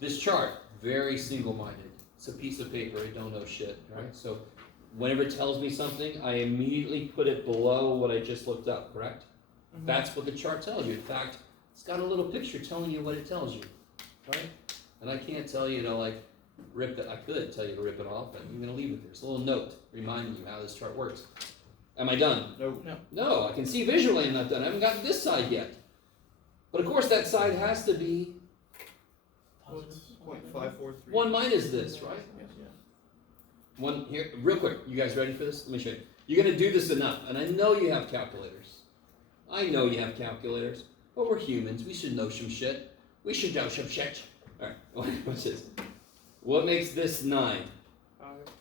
This chart, very single-minded. It's a piece of paper. I don't know shit, right? So whenever it tells me something, I immediately put it below what I just looked up, correct? Mhm. That's what the chart tells you. In fact, it's got a little picture telling you what it tells you, right? And I can't tell you to like rip it. I could tell you to rip it off, but I'm gonna leave it there. It's a little note reminding you how this chart works. Am I done? No. No, I can see visually I'm not done. I haven't gotten this side yet. But of course that side has to be 0.543. 1 minus this, right? Yes, yeah. One here, real quick. You guys ready for this? Let me show you. You're gonna do this enough, and I know you have calculators. I know you have calculators, but we're humans. We should know some shit. We should know some shit. All right, what's this? What makes this 9?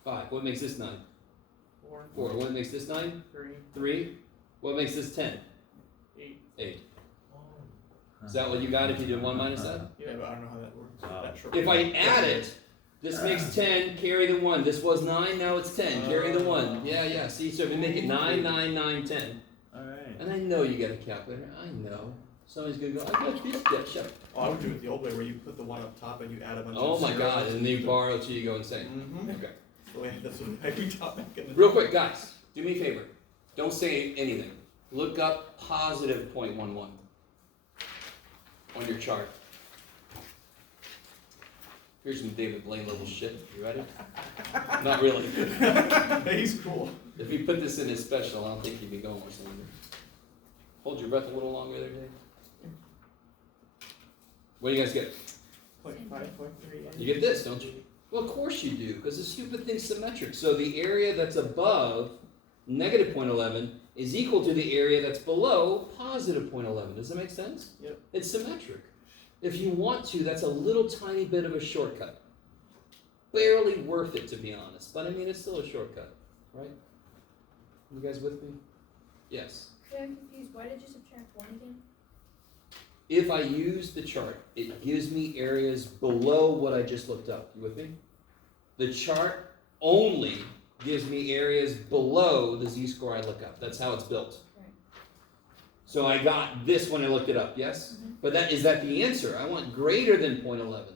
5. What makes this 9? 4, 4. What makes this 9? 3, 3. What makes this 10? 8. 8. Is that what you got if you did 1 minus that? Yeah, but I don't know how that works. That short- If I add it, this makes 10, carry the 1. This was 9, now it's 10, carry the 1. Yeah, see, so if you make it 9, 9, 9, 10. Alright. And I know you got a calculator, I know. Somebody's gonna go, I got this, yeah, shut up. Oh, I would do it the old way where you put the 1 up top and you add a bunch Oh of my zeros. god, and then you borrow till you go insane. Mm-hmm. Okay. That's what we taught back in the Real quick, guys, do me a favor. Don't say anything. Look up positive 0.11 on your chart. Here's some David Blaine level shit. You ready? Not really. He's cool. If he put this in his special, I don't think he'd be going much longer. Hold your breath a little longer there, Dave. What do you guys get? 0.543. You get this, don't you? Well, of course you do, because the stupid thing's symmetric. So the area that's above negative 0.11 is equal to the area that's below positive 0.11. Does that make sense? Yep. It's symmetric. If you want to, that's a little tiny bit of a shortcut. Barely worth it, to be honest. But I mean, it's still a shortcut, right? You guys with me? Yes. I'm confused. Why did you subtract 1 again? If I use the chart, it gives me areas below what I just looked up. You with me? The chart only gives me areas below the z-score I look up. That's how it's built. Right. So I got this when I looked it up, yes? Mhm. But is that the answer? I want greater than 0.11.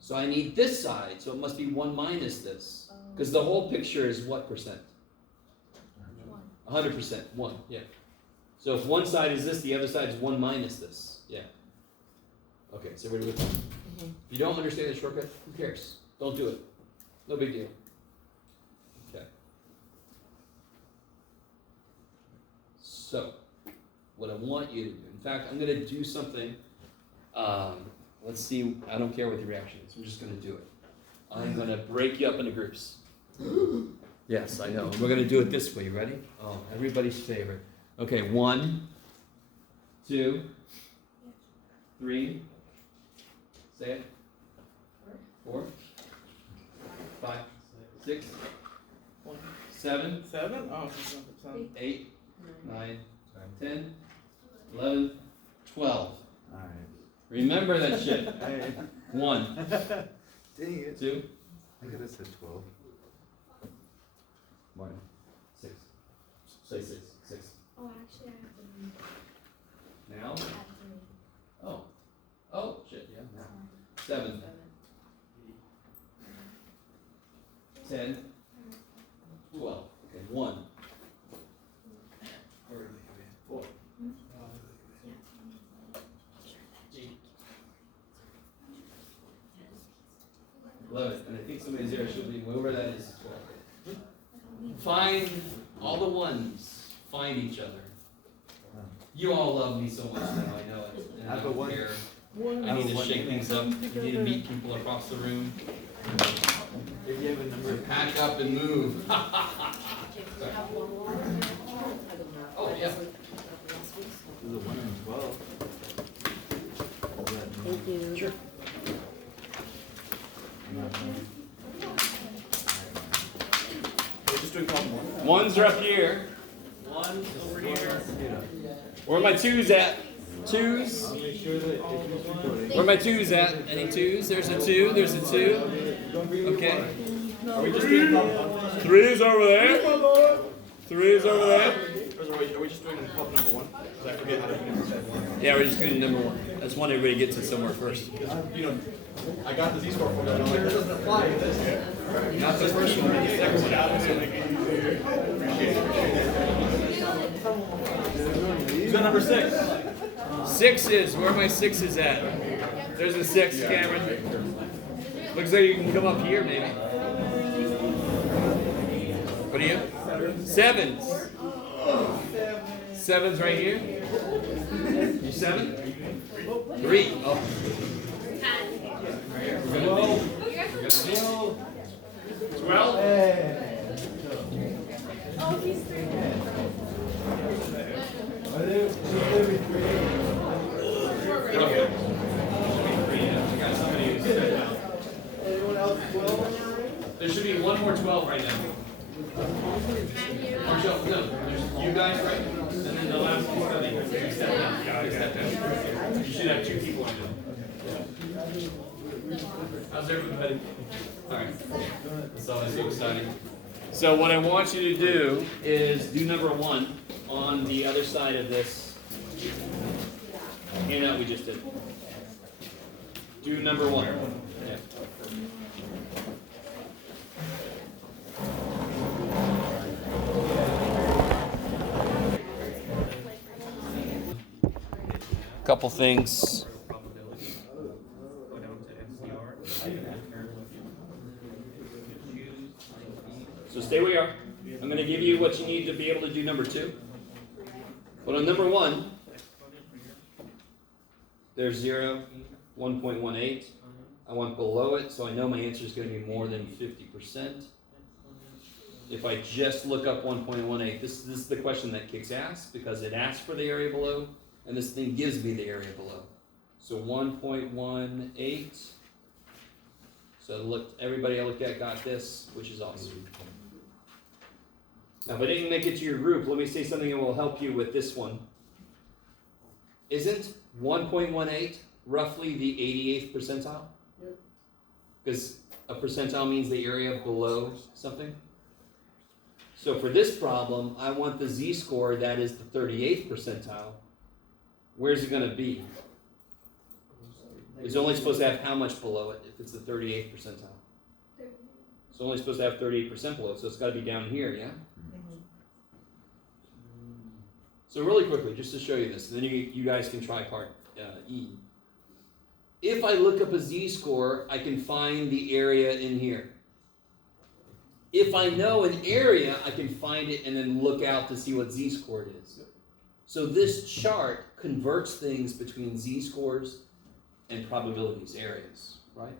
So I need this side, so it must be 1 minus this. Because the whole picture is what percent? 1. 100%, 1, yeah. So if one side is this, the other side is 1 minus this, yeah. Okay, so everybody with me? Mhm. If you don't understand the shortcut, who cares? Don't do it. No big deal. Okay. So, what I want you to do, in fact, I'm going to do something, let's see, I don't care what the reaction is, I'm just going to do it. I'm going to break you up into groups. Yes, I know. We're going to do it this way. You ready? Oh, everybody's favorite. Okay, 1, 2, 3. Say it. 4, 5, 6, 7, 7? Oh, it's not the 8, 9, 10, 11, 12. Alright. Remember that shit. 1, Dang it. 2, I could have said 12. 1, 6. Say 6. 6. Oh, actually, I have to Now? add 3. Oh. Oh, shit, yeah. Sorry. 7, 10, 12. Okay, 1. 4. 11. And I think somebody's there should be whoever that is. 12. Find all the ones. Find each other. You all love me so much now, I know it. And I I have a don't one. care. One. I need to one shake name. things up. I need to meet people across the room. If you have a number. Pack up and move. If you have one more, I don't know. Oh, yeah. There's a 1 and 12. Thank you. Sure. We're just doing problem one. Ones are up here. One's over here. Where are my twos at? Twos. I'll make sure that if you're recording. Where are my twos at? Any twos? There's a two. There's a two. Okay. Are we just doing problem one? Threes over there. Threes over there. Or are we just doing problem number one? Because I forget how to do it. Yeah, we're just doing number one. I just want everybody to get to somewhere first. You know, I got the Z-score for that, and I'm like, that doesn't apply to this. Not the first one, but the second one. Who's got number 6? Sixes. Where are my sixes at? There's a six, Cameron. Looks like you can come up here, maybe. What are you? Sevens. Sevens right here. You seven? 3. Oh. We're gonna be 12. Oh, he's 3. Okay. There should be one more 12 right now. Marshall, no, there's you guys, right? And then the last one, I think, you step down. Yeah, I step down. You should have 2 people on it. How's everybody? Alright. That's always so exciting. So what I want you to do is do number 1 on the other side of this handout we just did. Do number 1. Yeah. Couple things. Probabilities. Go down to NCR. So stay where you are. I'm going to give you what you need to be able to do number 2. But on number 1, there's 0, 1.18. I want below it, so I know my answer is going to be more than 50%. If I just look up 1.18, this is the question that kicks ass because it asks for the area below, and this thing gives me the area below. So 1.18. So everybody I looked at got this, which is awesome. Now, if I didn't make it to your group, let me say something that will help you with this one. Isn't 1.18 roughly the 88th percentile? Yep. Because a percentile means the area below something. So for this problem, I want the z-score that is the 38th percentile. Where's it going to be? It's only supposed to have how much below it if it's the 38th percentile? It's only supposed to have 38% below it, so it's got to be down here, yeah? So really quickly, just to show you this, and then you guys can try part E. If I look up a z-score, I can find the area in here. If I know an area, I can find it and then look out to see what z-score it is. So this chart converts things between z-scores and probabilities, areas, right?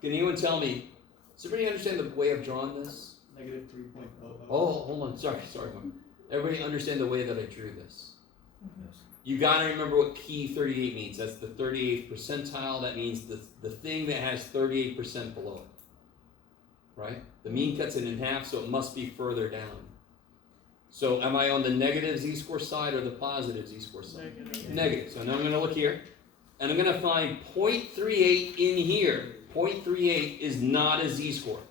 Can anyone tell me, does everybody understand the way I've drawn this? Negative 3.00. Oh, hold on, sorry. Everybody understand the way that I drew this? You gotta remember what key 38 means. That's the 38th percentile. That means the thing that has 38% below it, right? The mean cuts it in half, so it must be further down. So am I on the negative z-score side or the positive z-score side? Negative. So now I'm gonna look here, and I'm gonna find 0.38 in here. 0.38 is not a z-score.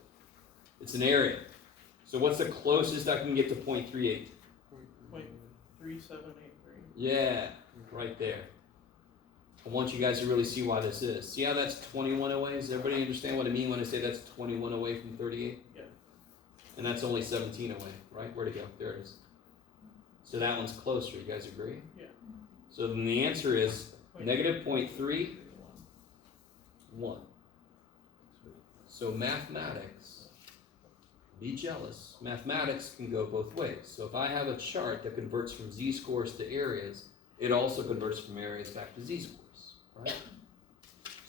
It's an area. So what's the closest I can get to 0.38? 0.3783. Yeah, right there. I want you guys to really see why this is. See how that's 21 away? Does everybody understand what I mean when I say that's 21 away from 38? Yeah. And that's only 17 away, right? Where'd it go? There it is. So that one's closer. You guys agree? Yeah. So then the answer is negative 0.31. So mathematics, be jealous. Mathematics can go both ways. So if I have a chart that converts from z-scores to areas, it also converts from areas back to z-scores, right?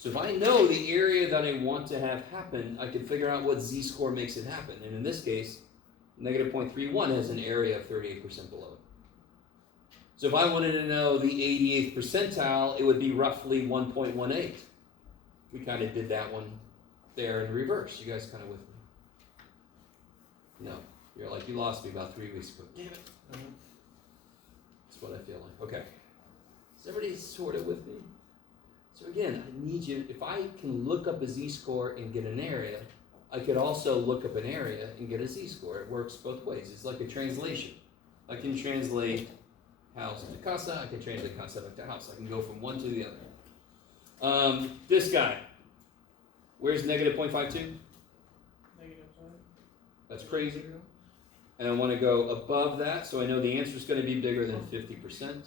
So if I know the area that I want to have happen, I can figure out what z-score makes it happen. And in this case, negative 0.31 has an area of 38% below it. So if I wanted to know the 88th percentile, it would be roughly 1.18. We kind of did that one there in reverse. You guys kind of with me? No. You're like, you lost me about 3 weeks ago. Damn it. That's what I feel like. Okay. Is everybody sort of with me? So again, I need you, if I can look up a z-score and get an area, I could also look up an area and get a z-score. It works both ways. It's like a translation. I can translate house to casa, I can translate casa back to house. I can go from one to the other. This guy, where's negative 0.52? Negative side. That's crazy. And I want to go above that, so I know the answer is going to be bigger than 50%.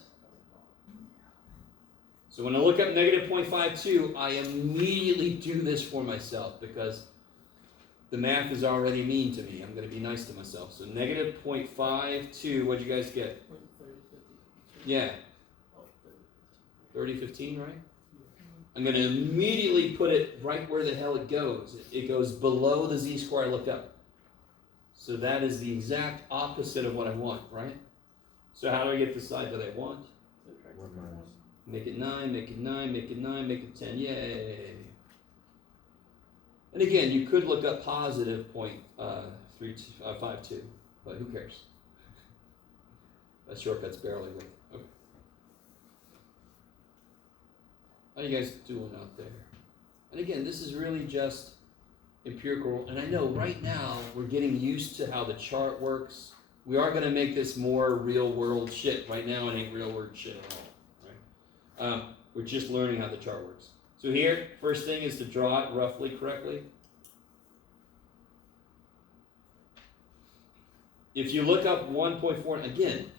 So when I look up negative 0.52, I immediately do this for myself because the math is already mean to me. I'm going to be nice to myself. So negative 0.52, what'd you guys get? Yeah. 3015, right? I'm going to immediately put it right where the hell it goes. It goes below the z-score I looked up. So that is the exact opposite of what I want, right? So how do I get the side that I want? Make it 9, make it 9, make it 9, make it 10, yay. And again, you could look up positive 0.52, but who cares? That shortcut's barely with. Okay. How are you guys doing out there? And again, this is really just empirical, and I know right now we're getting used to how the chart works. We are going to make this more real world shit. Right now it ain't real world shit at all. Right? We're just learning how the chart works. So here, first thing is to draw it roughly correctly. If you look up 1.4, again,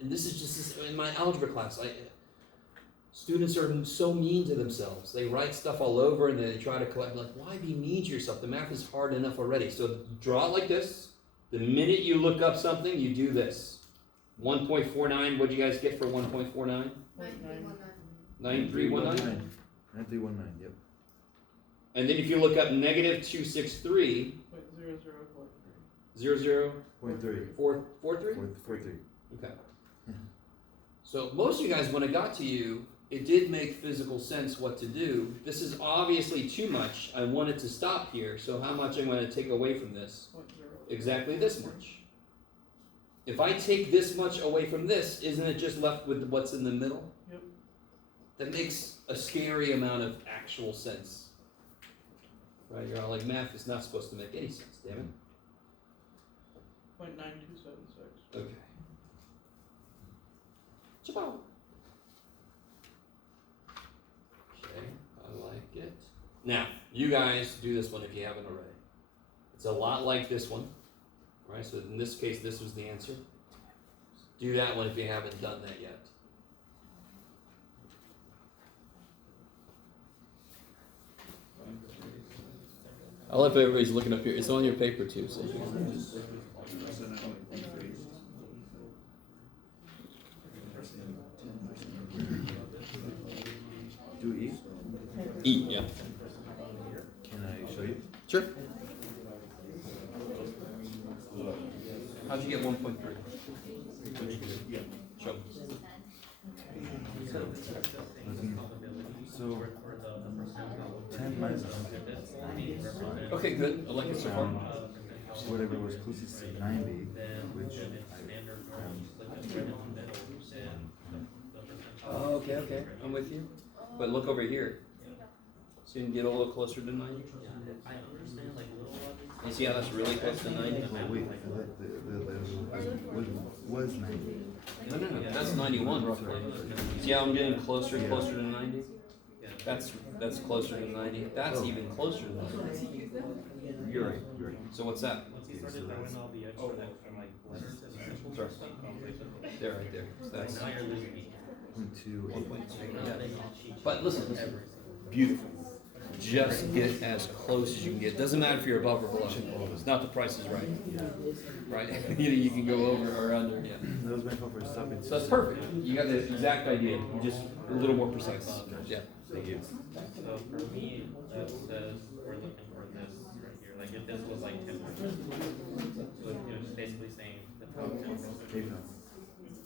and this is just in my algebra class, students are so mean to themselves. They write stuff all over and then they try to collect. Like, why be mean to yourself? The math is hard enough already. So draw it like this. The minute you look up something, you do this. 1.49, what'd you guys get for 1.49? 9319. 9319, yep. And then if you look up negative 263, 00. 0.3. 43? 43. Okay. So most of you guys, when it got to you, it did make physical sense what to do. This is obviously too much. I want it to stop here. So how much I'm going to take away from this? Exactly this much. If I take this much away from this, isn't it just left with what's in the middle? Yep. That makes a scary amount of actual sense. Right? You're all like, math is not supposed to make any sense, damn it. 0.9276. Okay. It's about. Okay, I like it. Now, you guys do this one if you haven't already. It's a lot like this one, right? So in this case, this was the answer. Do that one if you haven't done that yet. I love everybody's looking up here. It's on your paper too, so. Do E? E, yeah. Can I show you? Sure. How'd you get 1.3? Show. So, 10 minus Okay, good. I like it so far. whatever was closest to 90, which Oh, okay. I'm with you. But look over here. So you can get a little closer to 90. I understand like little logic. You see how that's really close to 90? wait, was 90. No. That's 91 roughly. See how I'm getting closer and closer to 90? That's closer to 90. That's even closer to 90. You're right. So what's that? Once you started throwing all the extra from like letters and symbols Sorry. and stuff, There, right there. So that's. now you're losing me. 0.2. But listen, beautiful. Just get as close as you can get. Doesn't matter if you're above or below. It's not the price is right. Right? You can go over or under. Yeah. That was my fault for stopping. So that's perfect. You got the exact idea. You just a little more precise. Yeah. Thank you. So for me, that says we're looking for this right here, like if this was like 10%. So you're just basically saying the top 10%.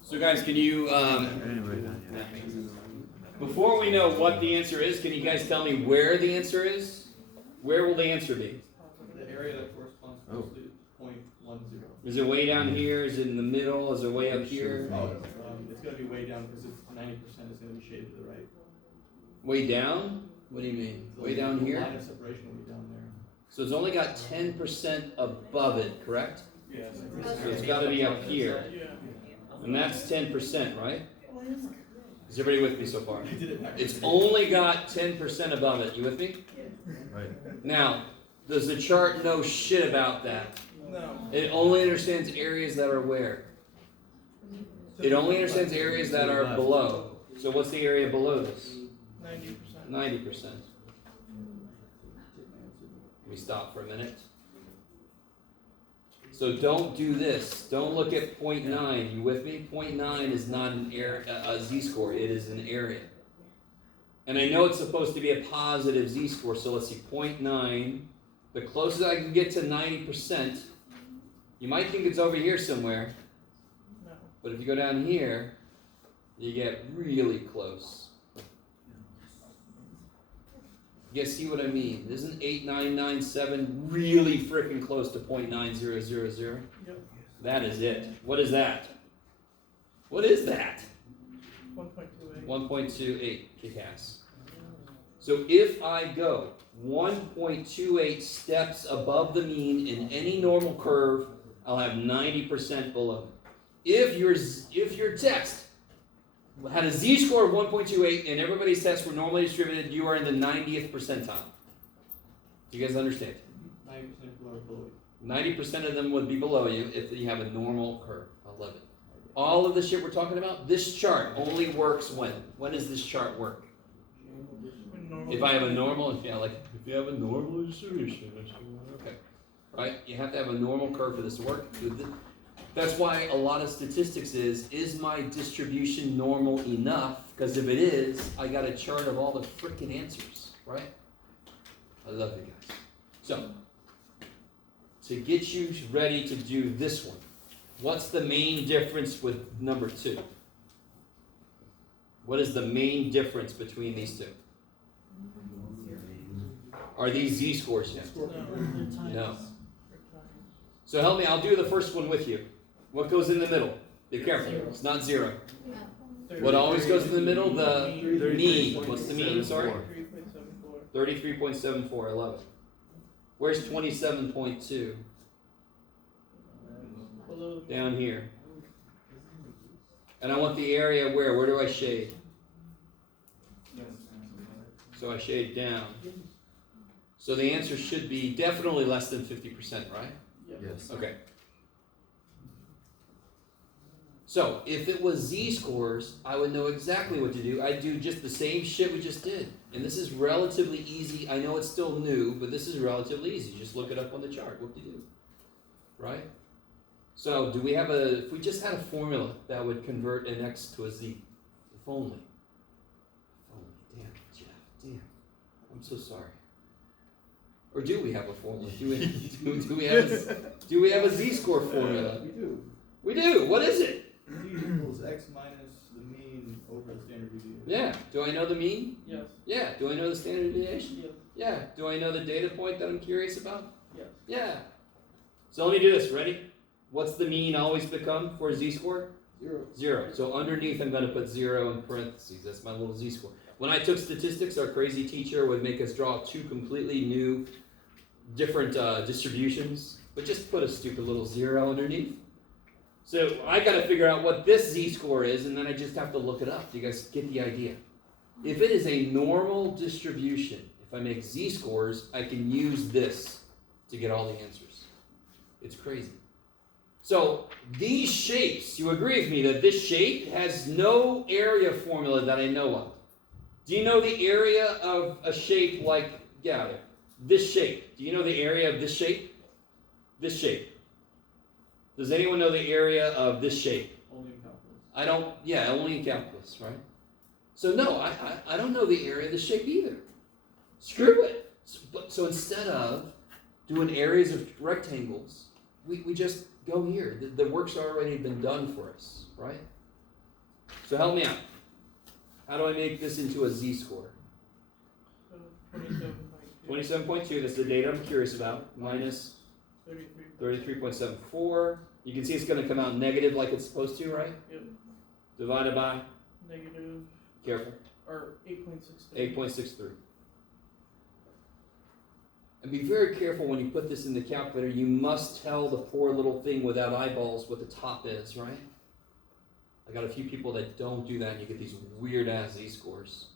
So guys, can you, Anyway, done, yeah. That makes sense. before we know what the answer is, can you guys tell me where the answer is? Where will the answer be? The area that corresponds Oh. to 0.10. Is it way down here? Is it in the middle? Is it way up here? Oh, it's gonna be way down because it's 90% is gonna be shaded to the right. Way down? What do you mean? So Way down the here? line of separation will be down there. So it's only got 10% above it, correct? Yes. So it's gotta be up here. Yeah. And that's 10%, right? Is everybody with me so far? I did it backwards. It's only got 10% above it. You with me? Right. Now, does the chart know shit about that? No. It only understands areas that are where? It only understands areas that are below. So what's the area below this? 90%. 90%. We stop for a minute. So don't do this. Don't look at 0.9. You with me? 0.9 is not an a z-score. It is an area. And I know it's supposed to be a positive z-score. So let's see. 0.9. The closest I can get to 90%. You might think it's over here somewhere. No. But if you go down here, you get really close. You guys see what I mean? Isn't 8997 really freaking close to 0.9000? Yep. That is it. What is that? What is that? 1.28. 1.28 kick-ass. So if I go 1.28 steps above the mean in any normal curve, I'll have 90% below. If your test had a z-score of 1.28 and everybody's tests were normally distributed, you are in the 90th percentile. Do you guys understand? 90% below it. 90% of them would be below you if you have a normal curve. I love it. All of the shit we're talking about, this chart only works when? When does this chart work? If I have a normal, yeah, like if you have a normal distribution, okay, right? You have to have a normal curve for this to work. That's why a lot of statistics is my distribution normal enough? Because if it is, I got a chart of all the freaking answers, right? I love you guys. So, to get you ready to do this one, what's the main difference with number 2? What is the main difference between these two? Are these z-scores yet? No. So help me, I'll do the first one with you. What goes in the middle? Be careful, it's not 0. What always goes in the middle? The mean. What's the mean, sorry? 33.74, I love it. Where's 27.2? Down here. And I want the area where? Where do I shade? So I shade down. So the answer should be definitely less than 50%, right? Yes. Okay. So if it was z-scores, I would know exactly what to do. I'd do just the same shit we just did. And this is relatively easy. I know it's still new, but this is relatively easy. Just look it up on the chart. What to do. Right? So do we have if we just had a formula that would convert an x to a z? If only. If only. Damn, Jeff. Damn. I'm so sorry. Or do we have a formula? Do we have a z-score formula? We do. We do. What is it? Z equals x minus the mean over the standard deviation. Yeah. Do I know the mean? Yes. Yeah. Do I know the standard deviation? Yes. Yeah. Do I know the data point that I'm curious about? Yes. Yeah. So let me do this. Ready? What's the mean always become for a z-score? 0. 0. So underneath I'm going to put 0 in parentheses. That's my little z-score. When I took statistics, our crazy teacher would make us draw 2 completely new, different distributions, but just put a stupid little 0 underneath. So I got to figure out what this z-score is, and then I just have to look it up. Do you guys get the idea? If it is a normal distribution, if I make z-scores, I can use this to get all the answers. It's crazy. So these shapes, you agree with me that this shape has no area formula that I know of. Do you know the area of a shape like, this shape? Do you know the area of this shape? This shape. Does anyone know the area of this shape? Only in calculus. Only in calculus, right? So no, I don't know the area of the shape either. Screw it. So instead of doing areas of rectangles, we just go here. The work's already been done for us, right? So help me out. How do I make this into a z-score? So 27.2. 27.2, that's the data I'm curious about, minus 33.74. You can see it's going to come out negative like it's supposed to, right? Yep. Divided by, Negative, careful, or 8.63. 8.63. And be very careful when you put this in the calculator. You must tell the poor little thing without eyeballs what the top is, right? I got a few people that don't do that and you get these weird ass z-scores.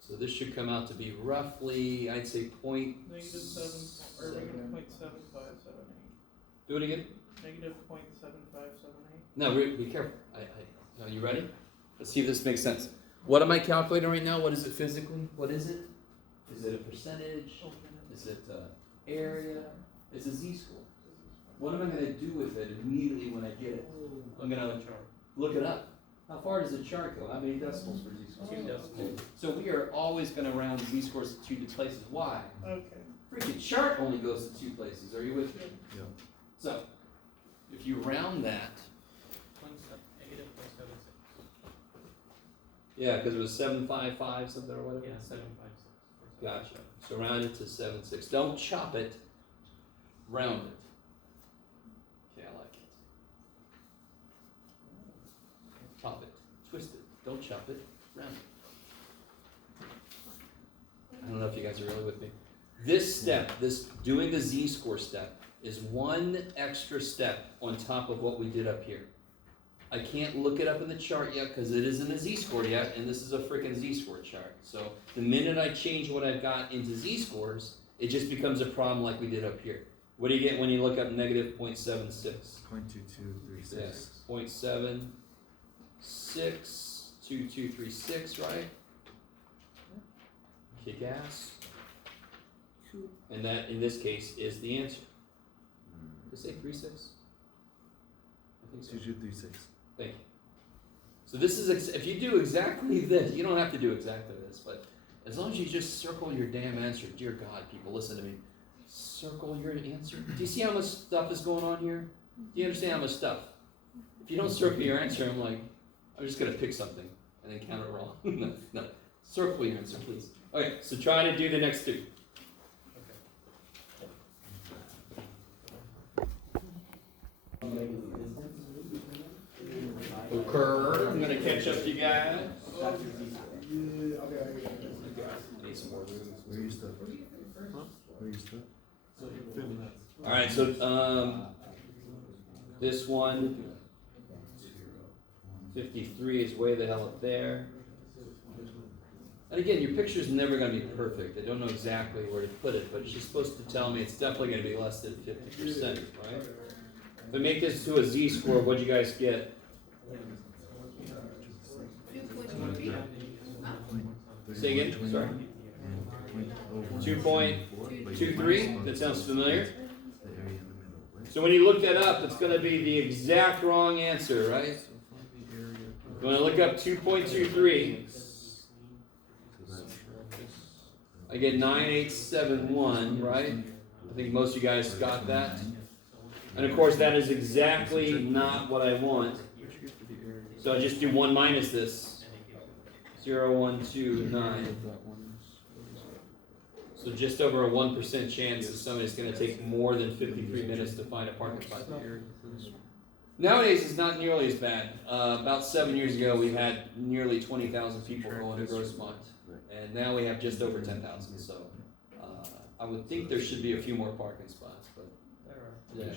So this should come out to be roughly, I'd say Negative 7, or negative 0.7578. Do it again. Negative 0.7578. No, be careful. Are you ready? Let's see if this makes sense. What am I calculating right now? What is it physically? What is it? Is it a percentage? Is it area? It's a z-score. What am I going to do with it immediately when I get it? I'm going to look it up. How far does the chart go? How many decimals for z-scores? 2 decimals. So we are always going to round z-scores to 2 places. Why? Okay. Freaking chart only goes to 2 places. Are you with me? Yeah. So, if you round that, Negative 0.76. yeah, because it was 755 something or whatever. Yeah, 756. Gotcha. So round it to 7.6. Don't chop it. Round it. Okay, I like it. Chop it. Twist it. Don't chop it. Round it. I don't know if you guys are really with me. This step, this doing the z-score step, is one extra step on top of what we did up here. I can't look it up in the chart yet because it isn't a z-score yet, and this is a freaking z-score chart. So the minute I change what I've got into z-scores, it just becomes a problem like we did up here. What do you get when you look up negative 0.76? 0.2236. Yes, 0.762236, right? Kick ass. And that, in this case, is the answer. Did I say 36? I think so. 2236. Thank you. So this is, if you do exactly this, you don't have to do exactly this, but as long as you just circle your damn answer, dear God, people, listen to me. Circle your answer. Do you see how much stuff is going on here? Do you understand how much stuff? If you don't circle your answer, I'm like, I'm just going to pick something and then count it wrong. No. Circle your answer, please. Okay, so try to do the next two. Occur. I'm going to catch up to you guys. I need some more room. Where are you stuck? Where are you stuck? All right, so this one, 53 is way the hell up there. And again, your picture's never going to be perfect. I don't know exactly where to put it, but she's supposed to tell me it's definitely going to be less than 50%, right? If I make this to a z-score, what'd you guys get? 2.23. Say again, sorry. 2.23, that sounds familiar. So when you look that up, it's going to be the exact wrong answer, right? You want to look up 2.23. I get 9871, right? I think most of you guys got that. And of course, that is exactly not what I want. So I just do 1 minus this. 0.129. So just over a 1% chance that somebody's going to take more than 53 minutes to find a parking spot. Nowadays, it's not nearly as bad. About 7 years ago, we had nearly 20,000 people going to Grossmont. And now we have just over 10,000. So I would think there should be a few more parking spots. But yeah.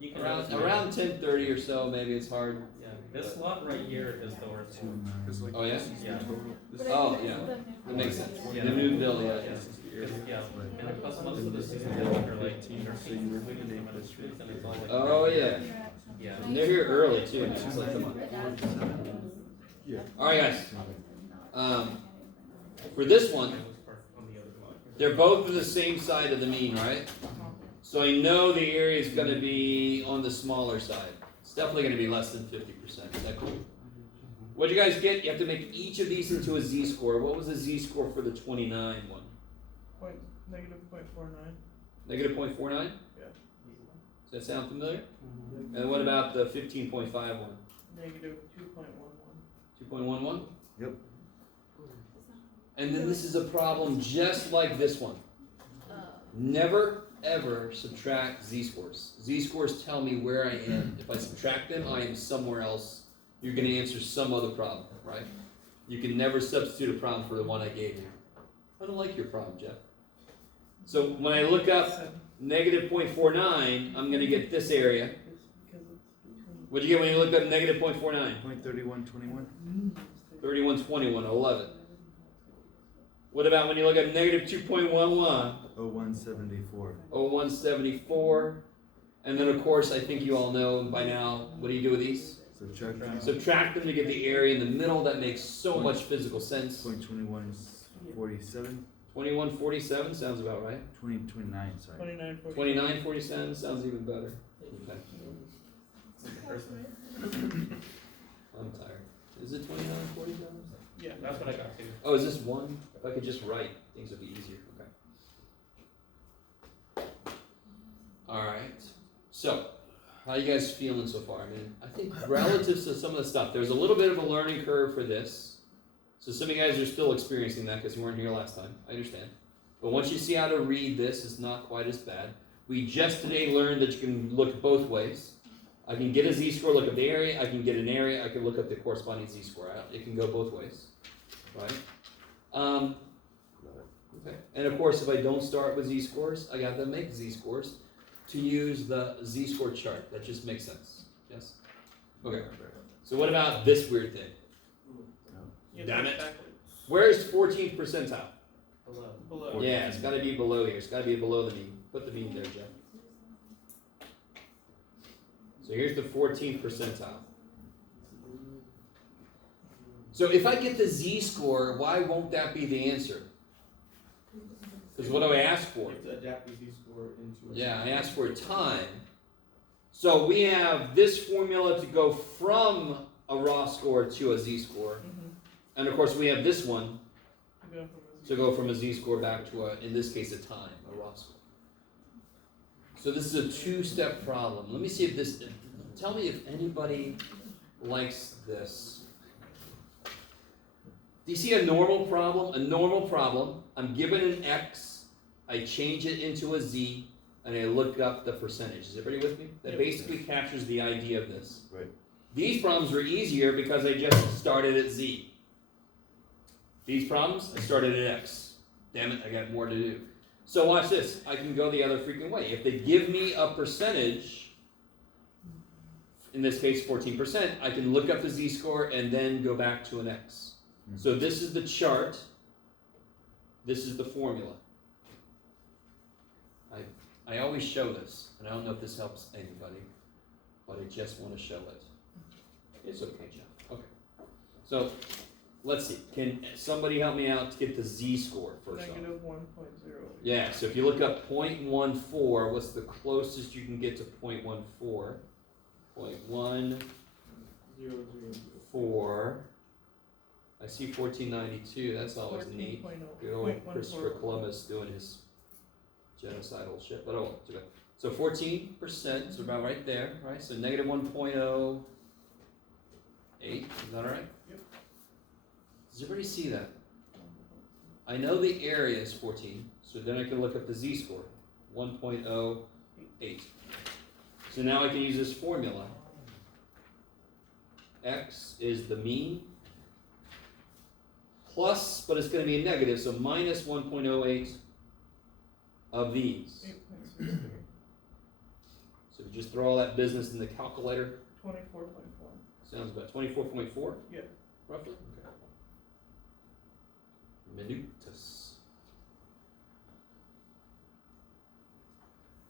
You can Around 10:30 or so, maybe it's hard. Yeah, this lot right here is the worst one. Oh yeah? Yeah. Oh yeah, that makes sense. Yeah. The new building. Yeah, and plus most of the season are like, they're taking some of the streets and it's all like. Oh yeah. Yeah. And they're here early too. Man. It's like, come on. All right, guys. For this one, they're both the same side of the mean, right? So I know the area is going to be on the smaller side. It's definitely going to be less than 50%. Is that cool? What'd you guys get? You have to make each of these into a z-score. What was the z-score for the 29 one? Negative 0.49. Negative 0.49? Yeah. Does that sound familiar? And what about the 15.5 one? Negative 2.11. 2.11? Yep. And then this is a problem just like this one. Never ever subtract z-scores. Z-scores tell me where I am. If I subtract them, I am somewhere else. You're going to answer some other problem, right? You can never substitute a problem for the one I gave you. I don't like your problem, Jeff. So when I look up negative 0.49, I'm going to get this area. What'd you get when you looked up negative 0.49? 0.3121. 3121, 11. What about when you look at negative 2.11? 0174. 0174. And then of course, I think you all know by now, what do you do with these? Subtract Subtract them to get the area in the middle. That makes so much physical sense. 0.2147. 2147 sounds about right. 2029, sorry. 29.47. 2947 sounds even better. Okay. I'm tired. Is it 2947? Yeah. That's what I got too. Oh, is this one? If I could just write, things would be easier. Okay. All right. So, how you guys feeling so far? I mean, I think relative to some of the stuff, there's a little bit of a learning curve for this. So some of you guys are still experiencing that because you weren't here last time. I understand. But once you see how to read this, it's not quite as bad. We just today learned that you can look both ways. I can get a z-score, look up the area. I can get an area. I can look up the corresponding z-score. It can go both ways, right? Okay. And of course, if I don't start with z-scores, I got to make z-scores to use the z-score chart. That just makes sense. Yes? Okay. So what about this weird thing? Damn it. Where's 14th percentile? Below. Yeah, it's got to be below here. It's got to be below the mean. Put the mean there, Jeff. So here's the 14th percentile. So if I get the z-score, why won't that be the answer? Because what do I ask for? You have to adapt the z-score into. Yeah, I asked for time. So we have this formula to go from a raw score to a z-score. And of course we have this one to go from a z-score back to, in this case, a time, a raw score. So this is a two-step problem. Let me see if this, tell me if anybody likes this. Do you see a normal problem? A normal problem, I'm given an x, I change it into a z, and I look up the percentage. Is everybody with me? That basically captures the idea of this. Right. These problems were easier because I just started at z. These problems, I started at x. Damn it, I got more to do. So watch this. I can go the other freaking way. If they give me a percentage, in this case 14%, I can look up the z-score and then go back to an x. So this is the chart. This is the formula. I always show this, and I don't know if this helps anybody, but I just want to show it. It's okay, Jeff. Okay. So let's see. Can somebody help me out to get the z-score first off? Negative 1.0. Yeah, so if you look up 0.14, what's the closest you can get to 0.14? 0.14. I see 1492. That's always neat. Good old Christopher Columbus doing his genocidal shit. But oh, it's okay. So 14%, so about right there, right? So negative 1.08. Is that all right? Yep. Does everybody see that? I know the area is 14, so then I can look up the z-score, 1.08. So now I can use this formula. X is the mean, plus, but it's going to be a negative, so minus 1.08 of these. 8.63. So we just throw all that business in the calculator. 24.4. Sounds about 24.4? Yeah. Roughly? Okay. Minutus.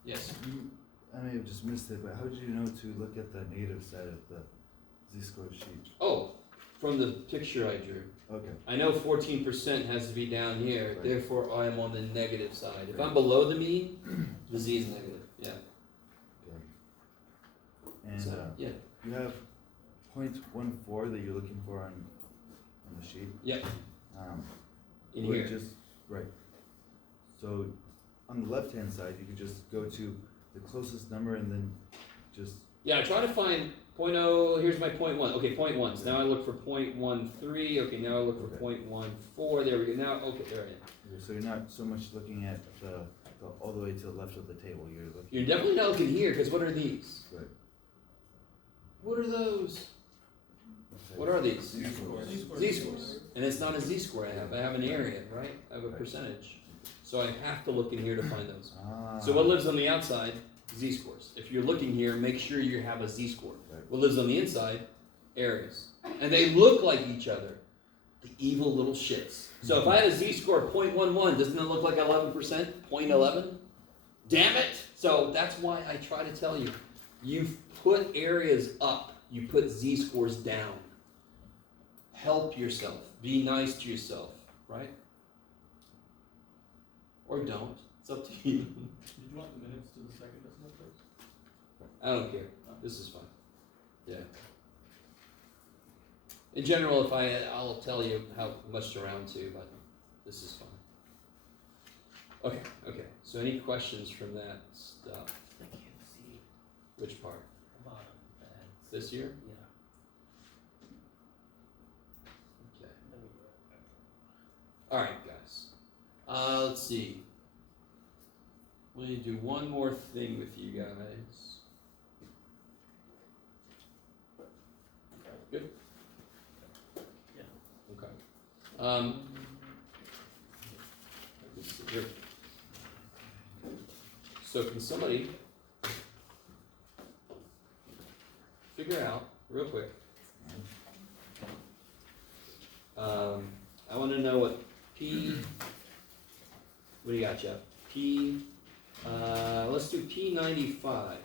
Yes. I may have just missed it, but how did you know to look at the negative side of the z-score sheet? Oh, from the picture I drew. Okay. I know 14% has to be down here, Right. therefore I am on the negative side. If Right. I'm below the mean, the z is negative. Yeah. Okay. And So, yeah. you have .14 that you're looking for on the sheet. Yep. In would here. Just, right. So on the left-hand side, you could just go to the closest number and then just, Yeah, I try to find .0, here's my .1, okay, .1, so now I look for .13, okay, now I look for .14, there we go, now, okay, there I am. so you're not so much looking at the all the way to the left of the table, you're looking. You're definitely not looking here, because what are these? Right. What are those? What are these? Z-scores. And it's not a z-score I have an area, right? I have a percentage. So I have to look in here to find those. So what lives on the outside? Z-scores. If you're looking here, make sure you have a z-score. Right. What lives on the inside? Areas. And they look like each other. The evil little shits. So if I had a z-score of 0.11, doesn't it look like 11%? 0.11? Damn it! So that's why I try to tell you. You put areas up. You put z-scores down. Help yourself. Be nice to yourself. Right? Or don't. It's up to you. Did you want the minutes to the second decimal place? I don't care. This is fine. Yeah. In general, I'll tell you how much to round to, but this is fine. Okay. So any questions from that stuff? I can't see Which part? the bottom. That's, This year? yeah. Okay. Let me go back. All right, guys. Let's see. Let me do one more thing with you guys. Good? Yeah. Okay. Let's see here. So can somebody figure out, real quick, I want to know what P, what do you got, Jeff? P, let's do P95.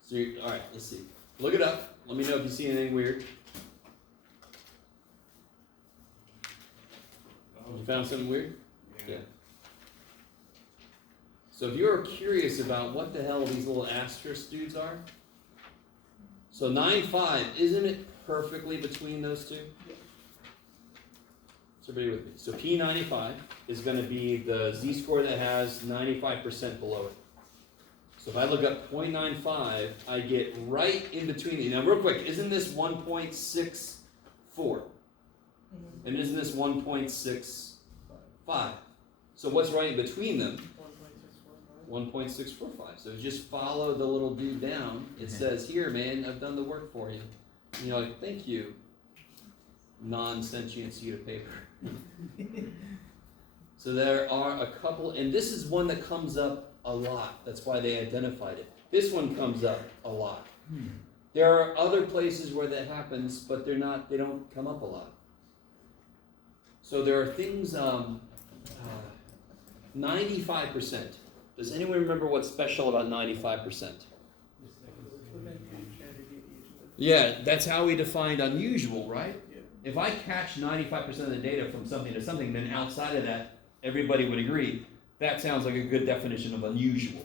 So you, all right, let's see. Look it up. Let me know if you see anything weird. You found something weird? Yeah. So if you're curious about what the hell these little asterisk dudes are, so 9.5, isn't it perfectly between those two? So everybody with me. So P95 is going to be the z-score that has 95% below it. So if I look up 0.95, I get right in between these. Now real quick, isn't this 1.64? And isn't this 1.65? So what's right in between them? 1.645. So just follow the little dude down. It says, here, man, I've done the work for you. And you're like, thank you, non-sentient sheet of paper. So there are a couple, and this is one that comes up a lot. That's why they identified it. This one comes up a lot. There are other places where that happens, but they don't come up a lot. So there are things, 95%. Does anyone remember what's special about 95%? Yeah, that's how we defined unusual, right? If I catch 95% of the data from something to something, then outside of that, everybody would agree, that sounds like a good definition of unusual.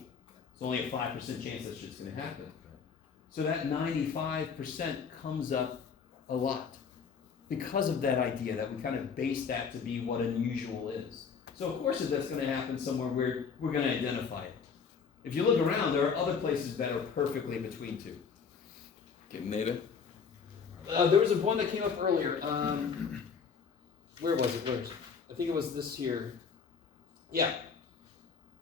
It's only a 5% chance that shit's going to happen. So that 95% comes up a lot because of that idea that we kind of base that to be what unusual is. So of course if that's going to happen somewhere weird, we're going to identify it. If you look around, there are other places that are perfectly between two. Okay, maybe. There was one that came up earlier. Where was it? I think it was this here. Yeah.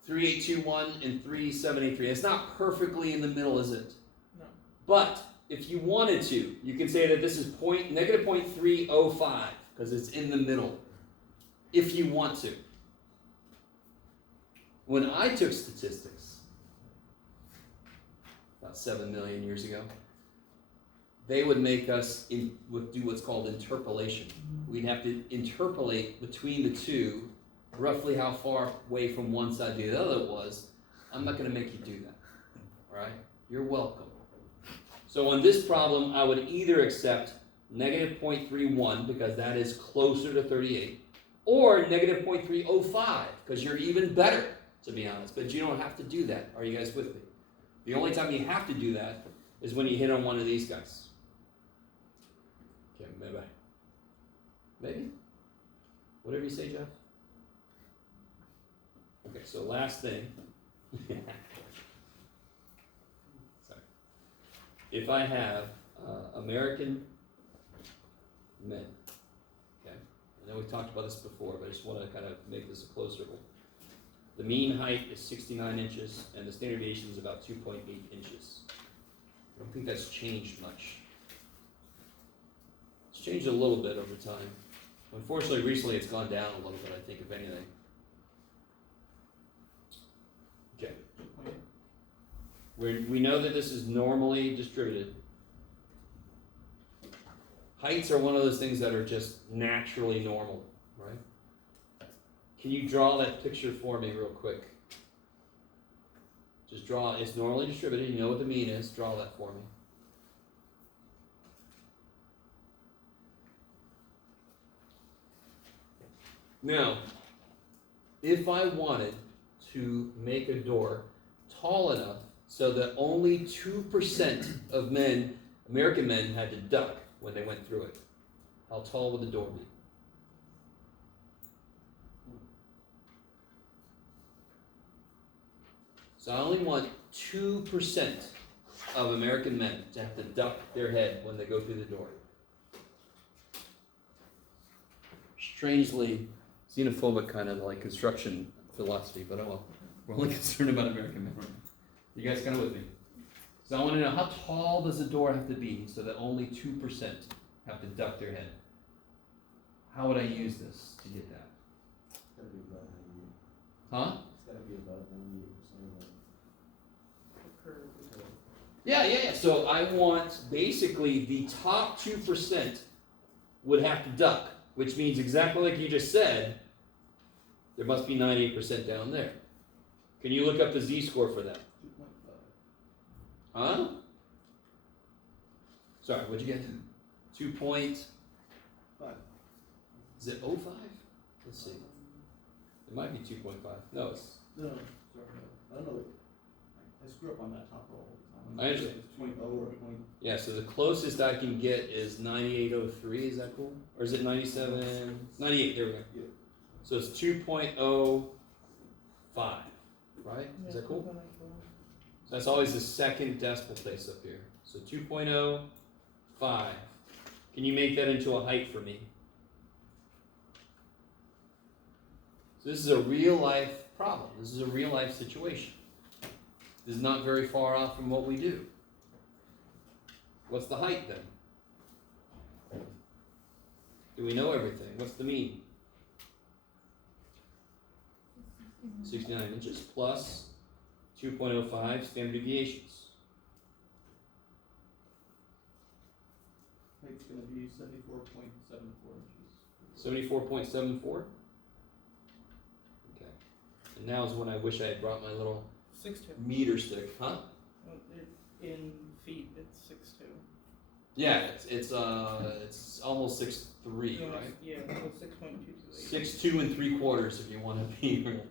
3821 and 3783. It's not perfectly in the middle, is it? No. But if you wanted to, you can say that this is negative 0.305 because it's in the middle. If you want to. When I took statistics, about 7 million years ago, they would make us do what's called interpolation. We'd have to interpolate between the two, roughly how far away from one side to the other it was. I'm not going to make you do that, all right? You're welcome. So on this problem, I would either accept negative 0.31 because that is closer to 38, or negative 0.305 because you're even better, to be honest. But you don't have to do that. Are you guys with me? The only time you have to do that is when you hit on one of these guys. Okay, maybe. Maybe? Whatever you say, Jeff. Okay, so last thing. Sorry. If I have American men, okay, I know we talked about this before, but I just want to kind of make this a close circle. The mean height is 69 inches, and the standard deviation is about 2.8 inches. I don't think that's changed much. It's changed a little bit over time. Unfortunately, recently it's gone down a little bit, I think, if anything. Okay. We know that this is normally distributed. Heights are one of those things that are just naturally normal, right? Can you draw that picture for me real quick? Just draw, it's normally distributed, you know what the mean is, draw that for me. Now, if I wanted to make a door tall enough so that only 2% of men, American men, had to duck when they went through it, how tall would the door be? So I only want 2% of American men to have to duck their head when they go through the door. Strangely xenophobic kind of like construction philosophy, but oh well. We're only concerned about American men. You guys kind of with me? So I want to know, how tall does the door have to be so that only 2% have to duck their head? How would I use this to get that? It's gotta be about 98. Huh? It's gotta be about 98%. Yeah. So I want basically the top 2% would have to duck, which means exactly like you just said, there must be 98% down there. Can you look up the z-score for that? 2.5. Huh? Sorry, what'd you get? 2 point? 5. Is it 05? Let's see. It might be 2.5. No, it's... No, sorry, no. I don't know. I screw up on that top roll all the time. I understand. It's 0.0 or 0. Yeah, so the closest I can get is 9803, is that cool? Or is it 97? 98, there we go. Yeah. So it's 2.05, right? Is that cool? So that's always the second decimal place up here. So 2.05. Can you make that into a height for me? So this is a real life problem. This is a real life situation. This is not very far off from what we do. What's the height then? Do we know everything? What's the mean? 69 inches plus 2.05 standard deviations. Height's going to be 74.74 inches. 74.74? Okay. And now is when I wish I had brought my little 6'2". meter stick, huh? In feet, it's 6'2". Yeah, it's almost 6'3", No, right? Yeah, so 6.228. 6'2 and 3/4 if you want to be real.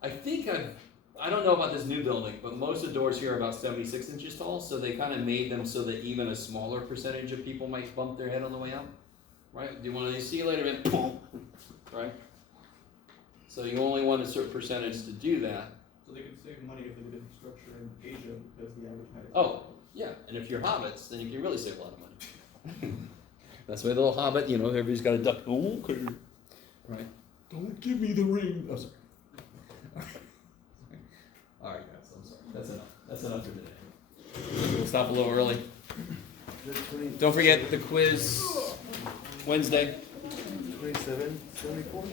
I think I don't know about this new building, but most of the doors here are about 76 inches tall, so they kind of made them so that even a smaller percentage of people might bump their head on the way out, right? Do you want to see you later, man? Boom, right? So you only want a certain percentage to do that. So they could save money if they did structure in Asia because the average height is... Oh, yeah, and if you're hobbits, then you can really save a lot of money. That's why the little hobbit, everybody's got a duck. Oh, okay. Right? Don't give me the ring. Oh, sorry. All right, guys, I'm sorry. That's enough. That's enough for today. We'll stop a little early. Don't forget the quiz Wednesday. 27, 74?